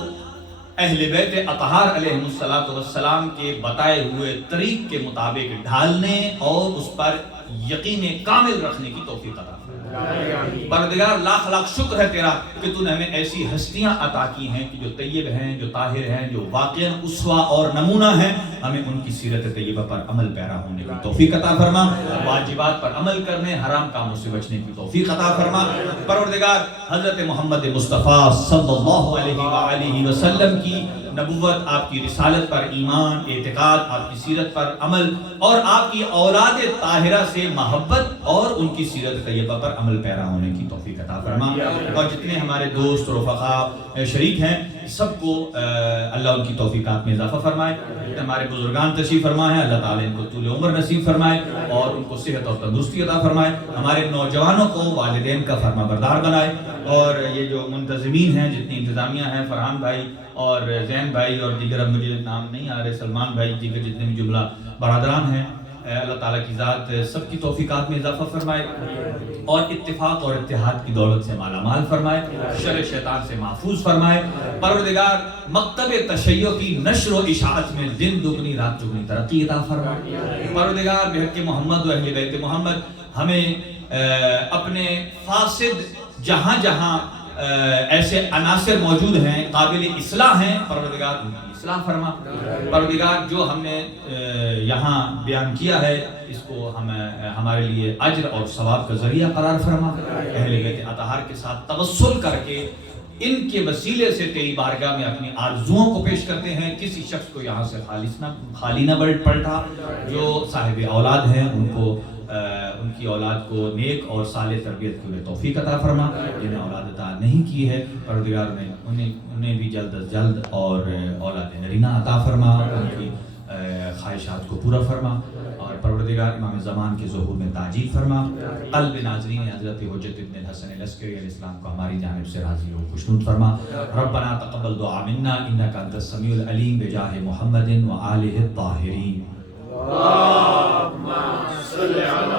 اہل بیت اطہار علیہ السلام کے بتائے ہوئے طریق کے مطابق ڈھالنے اور اس پر یقین کامل رکھنے کی توفیق عطا فرما۔ پروردگار لاکھ لاکھ شکر ہے تیرا کہ تو نے ہمیں ایسی ہستیاں عطا کی ہیں کہ جو طیب ہیں، جو طاہر ہیں، جو واقعاً اسوہ اور نمونہ ہیں، ہمیں ان کی سیرت طیبہ پر عمل پیرا ہونے کی توفیق عطا فرما، واجبات پر عمل کرنے، حرام کاموں سے بچنے کی توفیق عطا فرما۔ پروردگار حضرت محمد مصطفیٰ صلی اللہ علیہ وآلہ وسلم کی نبوت، آپ کی رسالت پر ایمان، اعتقاد، آپ کی سیرت پر عمل اور آپ کی اولاد طاہرہ سے محبت اور ان کی سیرت طیبہ پر عمل پیرا ہونے کی توفیق عطا فرما، اور جتنے ہمارے دوست رفقا شریک ہیں سب کو اللہ ان کی توفیقات میں اضافہ فرمائے، ہمارے بزرگان تشریف فرمائے ہیں، اللہ تعالیٰ ان کو طول عمر نصیب فرمائے اور ان کو صحت اور تندرستی عطا فرمائے، ہمارے نوجوانوں کو والدین کا فرما بردار بنائے، اور یہ جو منتظمین ہیں، جتنی انتظامیہ ہیں، فرحان بھائی اور زین بھائی اور دیگر، اب مجھے نام نہیں آ رہے، سلمان بھائی، دیگر جتنے بھی جملہ برادران ہیں، اللہ تعالیٰ کی ذات سب کی توفیقات میں اضافہ فرمائے اور اتفاق اور اتحاد کی دولت سے مالا مال فرمائے، شر شیطان سے محفوظ فرمائے، پروردگار مکتب تشیع کی نشر و اشاعت میں دن دگنی رات چگنی ترقی عطا فرمائے، پروردگار بحق محمد و اہل بیت محمد ہمیں اپنے فاسد جہاں جہاں ایسے عناصر موجود ہیں قابل اصلاح ہیں، پروردگار ان کی اصلاح فرما، پروردگار جو ہم نے یہاں بیان کیا ہے اس کو ہمارے لیے اجر اور ثواب کا ذریعہ قرار فرما، اہل بیت اطہار کے ساتھ توسل کر کے ان کے وسیلے سے تیری بارگاہ میں اپنی آرزوؤں کو پیش کرتے ہیں، کسی شخص کو یہاں سے خالی نہ پلٹا، جو صاحب اولاد ہیں ان کو ان کی اولاد کو نیک اور صالح تربیت کے لیے توفیق عطا فرما، جنہیں اولاد عطا نہیں کی ہے پروردگار نے انہیں بھی جلد از جلد اور اولاد نرینہ عطا فرما، ان کی خواہشات کو پورا فرما، اور پروردگار امام زمان کے ظہور میں تعجیل فرما، قلب ناظرین حضرت حجت ابن الحسن العسکری علیہ السلام کو ہماری جانب سے راضی و خوشنود فرما، ربنا تقبل دعا منا انک انت السمیع العلیم بجاہ محمد و آلہ الطاہرین۔ اللہم صلی علی